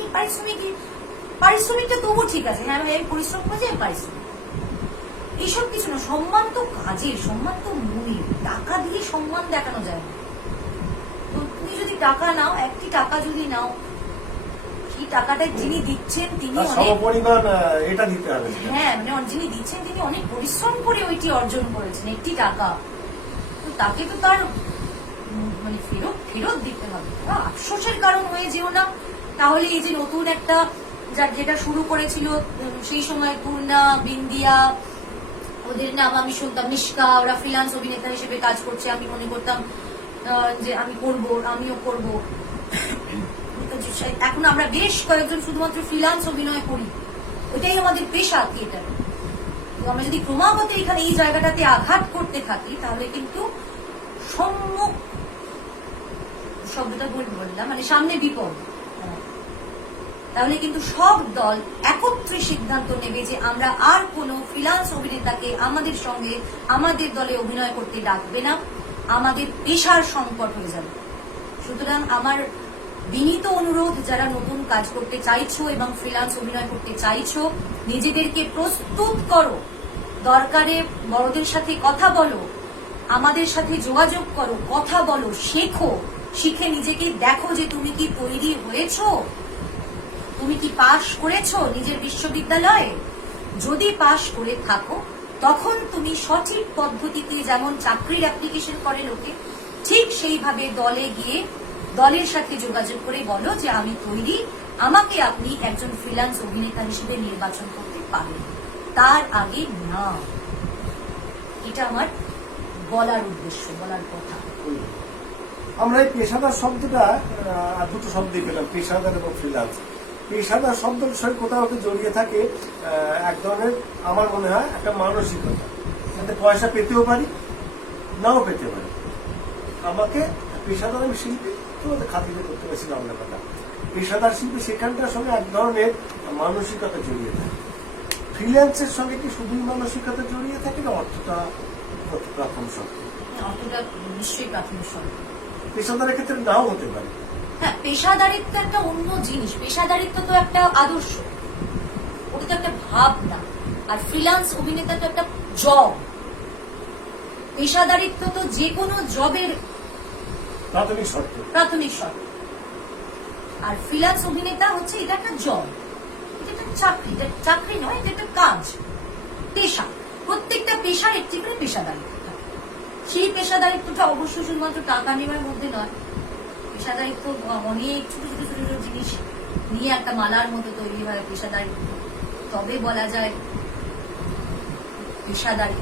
পারিশ্রমিকটা তবু ঠিক আছে, হ্যাঁ আমি পরিশ্রম করেছি, আমি পারিশ্রমিক, এইসব কিছু না। সম্মান তো কাজের, সম্মান তো মূল্য, টাকা দিয়ে সম্মান দেখানো যায় না। তো তুমি যদি টাকা নাও, একটি টাকা যদি নাও, সেই টাকাটা যিনি দিচ্ছেন তিনি এটা দিতে হবে। হ্যাঁ, মানে যিনি দিচ্ছেন তিনি অনেক পরিশ্রম করে ওইটি অর্জন করেছেন, একটি টাকা, তো তাকে তো তার মানে ফেরত দিতে হবে। আফসোসের কারণ হয়ে যেও না। তাহলে এই যে নতুন একটা যেটা শুরু করেছিল সেই সময় পূর্ণা, বিন্দিয়া, ওদের নাম আমি শুনতাম, নিষ্কা, ওরা ফ্রিল্যান্স অভিনেতা হিসেবে কাজ করছে, আমি মনে করতাম যে আমি করব, আমিও করব। এখন আমরা বেশ কয়েকজন শুধুমাত্র ফ্রিল্যান্স অভিনয় করি, ওইটাই আমাদের পেশা থিয়েটার। তো আমরা যদি ক্রমাগত এখানে এই জায়গাটাতে আঘাত করতে থাকি তাহলে কিন্তু সম্মুখ শব্দটা ভুল বললাম, মানে সামনে বিপদ। তাহলে কিন্তু সব দল একত্রে সিদ্ধান্ত নেবে যে আমরা আর কোনো ফ্রিল্যান্স অভিনেতাকে আমাদের সঙ্গে আমাদের দলে অভিনয় করতে ডাকবে না, আমাদের পেশার সংকট হয়ে যাবে। সুতরাং আমার বিনীত অনুরোধ, যারা নতুন কাজ করতে চাইছো এবং ফ্রিল্যান্স অভিনয় করতে চাইছো, নিজেদেরকে প্রস্তুত করো, দরকারে বড়দের সাথে কথা বলো, আমাদের সাথে যোগাযোগ করো, কথা বলো, শেখো, শিখে নিজেকে দেখো যে তুমি কি তৈরি হয়েছো, তুমি কি পাশ করেছো নিজের বিশ্ববিদ্যালয়ে। যদি পাশ করে থাকো তখন তুমি সঠিক পদ্ধতিতে, যেমন চাকরির অ্যাপ্লিকেশন করে লোকে, ঠিক সেইভাবে দলে গিয়ে দলের সাথে যোগাযোগ করে বলো যে আমি তৈরি, আমাকে আপনি একজন ফ্রিল্যান্স অভিনেতা হিসেবে নির্বাচন করতে পারেন। তার আগে না। এটা আমার বলার উদ্দেশ্য, বলার কথা। আমরা এই পেশাদার শব্দটা দুটো শব্দই পেলাম, পেশাদার এবং ফ্রিল্যান্স। পেশাদার শব্দের সঙ্গে কোথাও জড়িয়ে থাকে এক ধরনের, আমার মনে হয় একটা মানসিকতা, যাতে পয়সা পেতেও পারি, নাও পেতে পারি। আমাকে পেশাদার, আমি শিল্পী, তোমাদের খাতিরে করতে পারছিলাম না কথা। পেশাদার শিল্পী সেখানটার সঙ্গে এক ধরনের মানসিকতা জড়িয়ে থাকে। ফ্রিল্যান্সের সঙ্গে কি শুধুই মানসিকতা জড়িয়ে থাকে না অর্থটা প্রথম শব্দ? অর্থটা নিশ্চয়ই প্রাথমিক শব্দ। পেশাদারের ক্ষেত্রে নাও হতে পারে। হ্যাঁ, পেশাদারিত্ব একটা অন্য জিনিস। পেশাদারিত্ব তো একটা আদর্শ, ওটা তো একটা ভাবনা। আর ফ্রিল্যান্স অভিনেতা তো একটা জব। পেশাদারিত্ব তো যে কোনো জবের প্রাথমিক শর্ত। আর ফ্রিল্যান্স অভিনেতা হচ্ছে, এটা একটা জব, এটা একটা চাকরি। এটা চাকরি নয়, এটা একটা কাজ, পেশা। প্রত্যেকটা পেশার একটি করে পেশাদারিত্ব থাকে। সেই পেশাদারিত্বটা অবশ্যই শুধুমাত্র টাকা নেওয়ার মধ্যে নয়। পেশাদারিত্ব অনেক ছোট ছোট ছোট ছোট জিনিস নিয়ে একটা মালার মতো তৈরি হয় পেশাদারিত্ব। তবে বলা যায়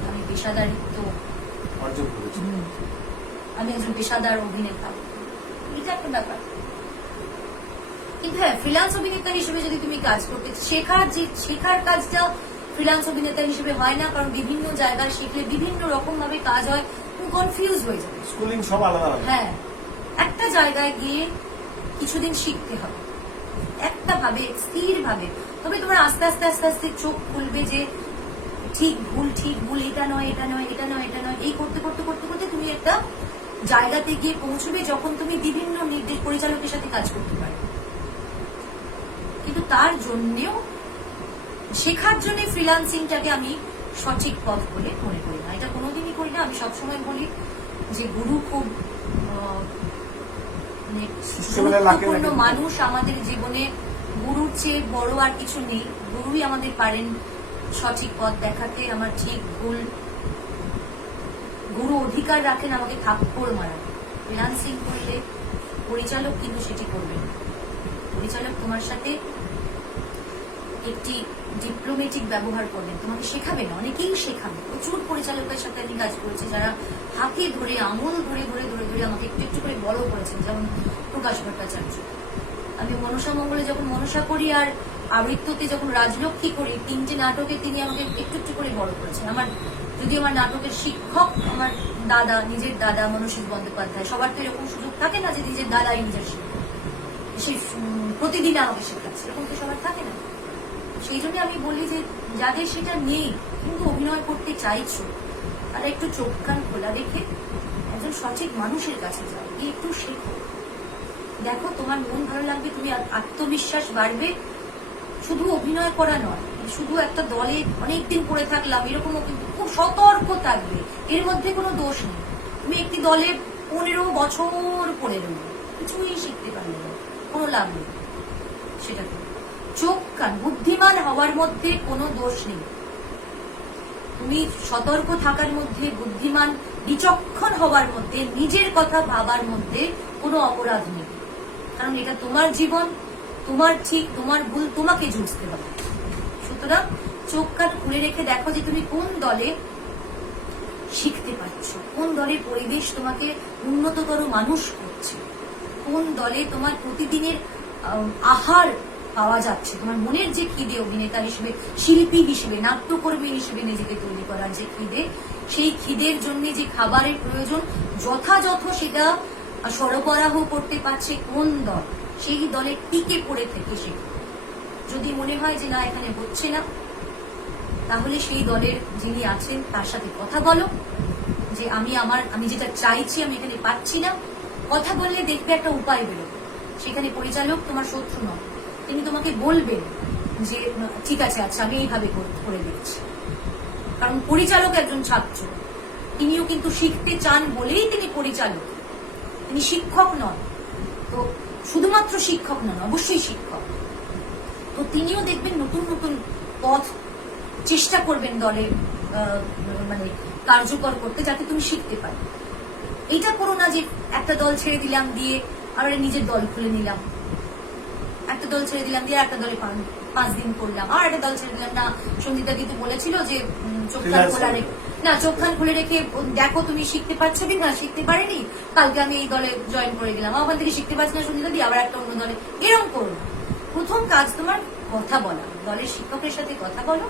আমি পেশাদারিত্ব অর্জন করেছি, আমি একজন পেশাদার অভিনেতা। এটা একটা ব্যাপার। কিন্তু হ্যাঁ, ফ্রিল্যান্স অভিনেতা হিসেবে যদি তুমি কাজ করতে, শেখার কাজটা ফ্রিল্যান্স অভিনেতা হিসেবে হয় না, কারণ বিভিন্ন জায়গায় শিখলে বিভিন্ন রকম ভাবে কাজ হয়, তুমি কনফিউজ হয়ে যাবে। স্কুলিং সব আলাদা। হ্যাঁ, একটা জায়গায় গিয়ে কিছুদিন শিখতে হবে, একটা ভাবে, স্থির ভাবে। তবে তোমার আস্তে আস্তে আস্তে আস্তে চোখ খুলবে যে ঠিক ভুল, এটা নয়, এই করতে করতে করতে করতে তুমি একটা জায়গাতে গিয়ে পৌঁছবে যখন তুমি বিভিন্ন নির্দেশ পরিচালকের সাথে কাজ করতে পারবে। কিন্তু তার জন্যেও, শেখার জন্য ফ্রিল্যান্সিংটাকে আমি সঠিক পথ বলে মনে করি না। এটা কোনোদিনই করি না। আমি সবসময় বলি যে গুরু খুব গুরুত্বপূর্ণ মানুষ আমাদের জীবনে। গুরুর চেয়ে বড় আর কিছু নেই। গুরুই আমাদের পারেন সঠিক পথ দেখাতে, আমার ঠিক ভুল। গুরু অধিকার রাখেন আমাকে থাপ্পড় মারা। ফ্রিল্যান্সিং করলে পরিচালক কিন্তু সেটি করবেন। পরিচালক তোমার সাথে একটি ডিপ্লোমেটিক ব্যবহার করবেন, তোমাকে শেখাবেন, অনেকেই শেখাবে। প্রচুর পরিচালকের সাথে আমি কাজ করেছি যারা হাতে ধরে, আঙুল ধরে ধরে ধরে ধরে আমাকে একটু একটু করে বড় করেছেন, যেমন প্রকাশ ভট্টাচার্য। আমি মনসা মঙ্গলে যখন মনসা করি আর আবৃত্ততে যখন রাজলক্ষ্মী করি, 3টে নাটকে তিনি আমাকে একটু একটু করে বড় করেছেন। আমার নাটকের শিক্ষক আমার দাদা, নিজের দাদা মনসীশ বন্দ্যোপাধ্যায়। সবার তো এরকম সুযোগ থাকে না যে নিজের দাদাই নিজের শিক্ষক, সে প্রতিদিন আমাকে শেখাচ্ছে, এরকম তো সবার থাকে না। সেই জন্য আমি বলি যে যাদের সেটা নেই কিন্তু অভিনয় করতে চাইছো, তারা একটু চোখ কান খোলা রেখে একজন সঠিক মানুষের কাছে যাও, গিয়ে একটু শেখো, দেখো তোমার মন ভালো লাগবে, তুমি আত্মবিশ্বাস বাড়বে। শুধু অভিনয় করা নয়, শুধু একটা দলে অনেকদিন পড়ে থাকলাম এরকমও কিন্তু খুব সতর্ক থাকবে। এর মধ্যে কোনো দোষ নেই। তুমি একটি দলে 15 বছর পড়ে রইলে কিছুই শিখতে পারলে না, কোনো লাভ নেই। সেটা চোখ কান, বুদ্ধিমান হওয়ার মধ্যে কোনো দোষ নেই। তুমি সতর্ক থাকার মধ্যে, বুদ্ধিমান বিচক্ষণ হওয়ার মধ্যে, নিজের কথা ভাবার মধ্যে কোনো অপরাধ নেই। কারণ এটা তোমার জীবন, তোমার ঠিক, তোমার ভুল তোমাকে বুঝতে হবে। সুতরাং চোখ কান খুলে রেখে দেখো যে তুমি কোন দলে শিখতে পারছ, কোন দলের পরিবেশ তোমাকে উন্নততর মানুষ করছে, কোন দলে তোমার প্রতিদিনের আহার পাওয়া যাচ্ছে, তোমার মনের যে খিদে অভিনেতা হিসেবে, শিল্পী হিসেবে, নাট্যকর্মী হিসেবে নিজেকে তৈরি করার যে খিদে, সেই খিদের জন্য যে খাবারের প্রয়োজন যথাযথ সেটা সরবরাহ করতে পারছে কোন দল, সেই দলে টিকে পড়ে থেকে শেখো। যদি মনে হয় যে না এখানে হচ্ছে না, তাহলে সেই দলের যিনি আছেন তার সাথে কথা বলো যে আমি যেটা চাইছি আমি এখানে পাচ্ছি না। কথা বললে দেখবে একটা উপায় বেরোবে। সেখানে পরিচালক তোমার শত্রু নয়, তিনি তোমাকে বলবেন যে ঠিক আছে, আচ্ছা আমি এইভাবে করে দিচ্ছি। কারণ পরিচালক একজন ছাত্র, তিনিও কিন্তু শিখতে চান বলেই তিনি পরিচালক, তিনি শিক্ষক নন। তো শুধুমাত্র শিক্ষক নন, অবশ্যই শিক্ষক। তো তিনিও দেখবেন নতুন নতুন পথ চেষ্টা করবেন দলের মানে কার্যকর করতে, যাতে তুমি শিখতে পারো। এইটা করো না যে একটা দল ছেড়ে দিলাম দিয়ে আবার নিজের দল খুলে নিলাম, একটা দল ছেড়ে দিলাম দিয়ে একটা দলে 5 দিন করলাম, আর একটা দল ছেড়ে দিলাম না। সঙ্গীতা কিন্তু বলেছিল যে চোখ কান খুলে রেখে দেখো তুমি শিখতে পারছো কি না, শিখতে পারেনি, কালকে আমি এই দলে জয়েন করে গেলাম, ওখান থেকে শিখতে পারছি না সঙ্গীতা দিয়ে আবার একটা অন্য দলে। এরকম করো না। প্রথম কাজ তোমার কথা বলা, দলের শিক্ষকের সাথে কথা বলো,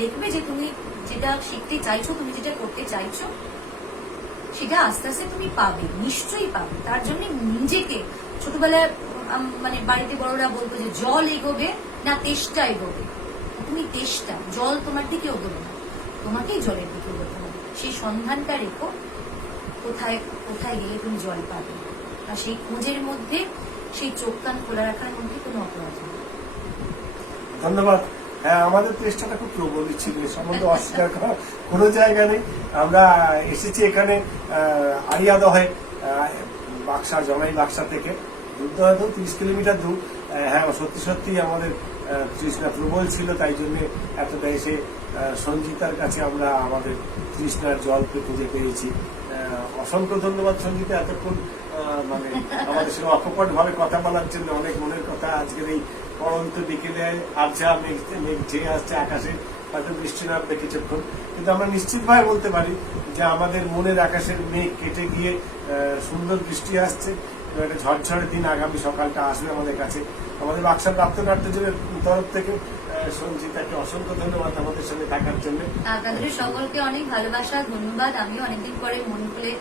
দেখবে যে তুমি যেটা শিখতে চাইছো, তুমি যেটা করতে চাইছো, সেটা আস্তে আস্তে তুমি পাবে, নিশ্চয়ই পাবে। তার জন্য নিজেকে ছোটবেলায় মানে বাড়িতে বড়রা বলতো যে জল এগোবে না তেষ্টা এগোবে, তুমি তেষ্টা, জল তোমার দিকে এগোবে না, তোমাকেই জলের দিকে এগোতে হবে। সেই সন্ধানটা রেখো, কোথায় কোথায় গেলে তুমি জল পাবে। আর সেই খোঁজের মধ্যে, সেই চোখ কান খোলা রাখার মধ্যে কোনো অপরাধ নেই। ধন্যবাদ। হ্যাঁ, আমাদের চেষ্টাটা খুব প্রবল ছিল, এ সম্বন্ধে অস্বীকার করার কোনো জায়গা নেই। আমরা এসেছি এখানে আড়িয়াদহে, বাক্সা, জমাই বাক্সা থেকে দূর তো হয়তো 30 কিলোমিটার দূর। হ্যাঁ, সত্যি সত্যি আমাদের তৃষ্ণা প্রবল ছিল, তাই জন্য এতটা এসে সঞ্জিতার কাছে আমরা আমাদের তৃষ্ণার জলকে খুঁজে পেয়েছি। অসংখ্য ধন্যবাদ সঞ্জিতা, এতক্ষণ মানে আমাদের সঙ্গে অকপট ভাবে কথা বলার জন্য। অনেক মনের কথা আজকের এই পরন্ত বিকেলে আবছা মেঘ ঝেয়ে আসছে আকাশে, হয়তো বৃষ্টি নামবে কিছুক্ষণ, কিন্তু আমরা নিশ্চিতভাবে বলতে পারি যে আমাদের মনের আকাশের মেঘ কেটে গিয়ে সুন্দর বৃষ্টি আসছে। একটা ঝড়ঝড়ের দিন আগামী সকালটা আসবে আমাদের কাছে। আমাদের বাক্সা প্রাপ্ত নাট্যজনের তরফ থেকে সঞ্জিতাকে অসংখ্য ধন্যবাদ আমাদের সঙ্গে থাকার জন্য। আপনাদের সকলকে অনেক ভালোবাসা, ধন্যবাদ। আমিও অনেকদিন পরে মন খুলে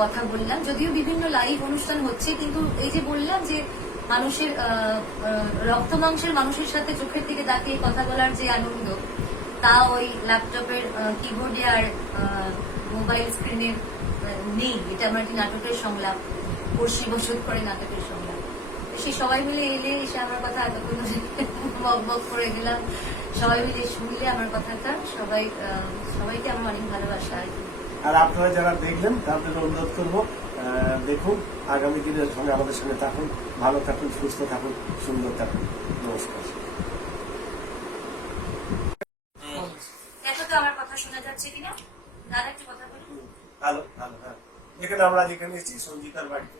কথা বললাম, যদিও বিভিন্ন লাইভ অনুষ্ঠান হচ্ছে, কিন্তু এই যে বললাম যে মানুষের রক্ত মাংসের মানুষের সাথে চোখের দিকে তাকিয়ে কথা বলার যে আনন্দ, তা ওই ল্যাপটপের কিবোর্ডে আর মোবাইল স্ক্রিনে নেই। এটা আমার একটি নাটকের সংলাপ, পড়শি বসত করে নাটকের সংলাপ। সে সবাই মিলে এলে এসে আমার কথা এতক্ষণ বক বক করে গেলাম, সবাই মিলে শুনলে আমার কথাটা, সবাইকে আমার অনেক ভালোবাসা আর কি। আর আপনারা যারা দেখলেন তাদের অনুরোধ করবো, দেখুন, আগামী দিনের সঙ্গে আমাদের সঙ্গে থাকুন, ভালো থাকুন, সুস্থ থাকুন, সুন্দর থাকুন। নমস্কার। দেখো তো আমার কথা শোনা যাচ্ছে কিনা, দাদা একটু কথা বলুন। ভালো ভালো। হ্যাঁ, এখানে আমরা যেখানে এসেছি সঞ্জিতার বাড়িতে।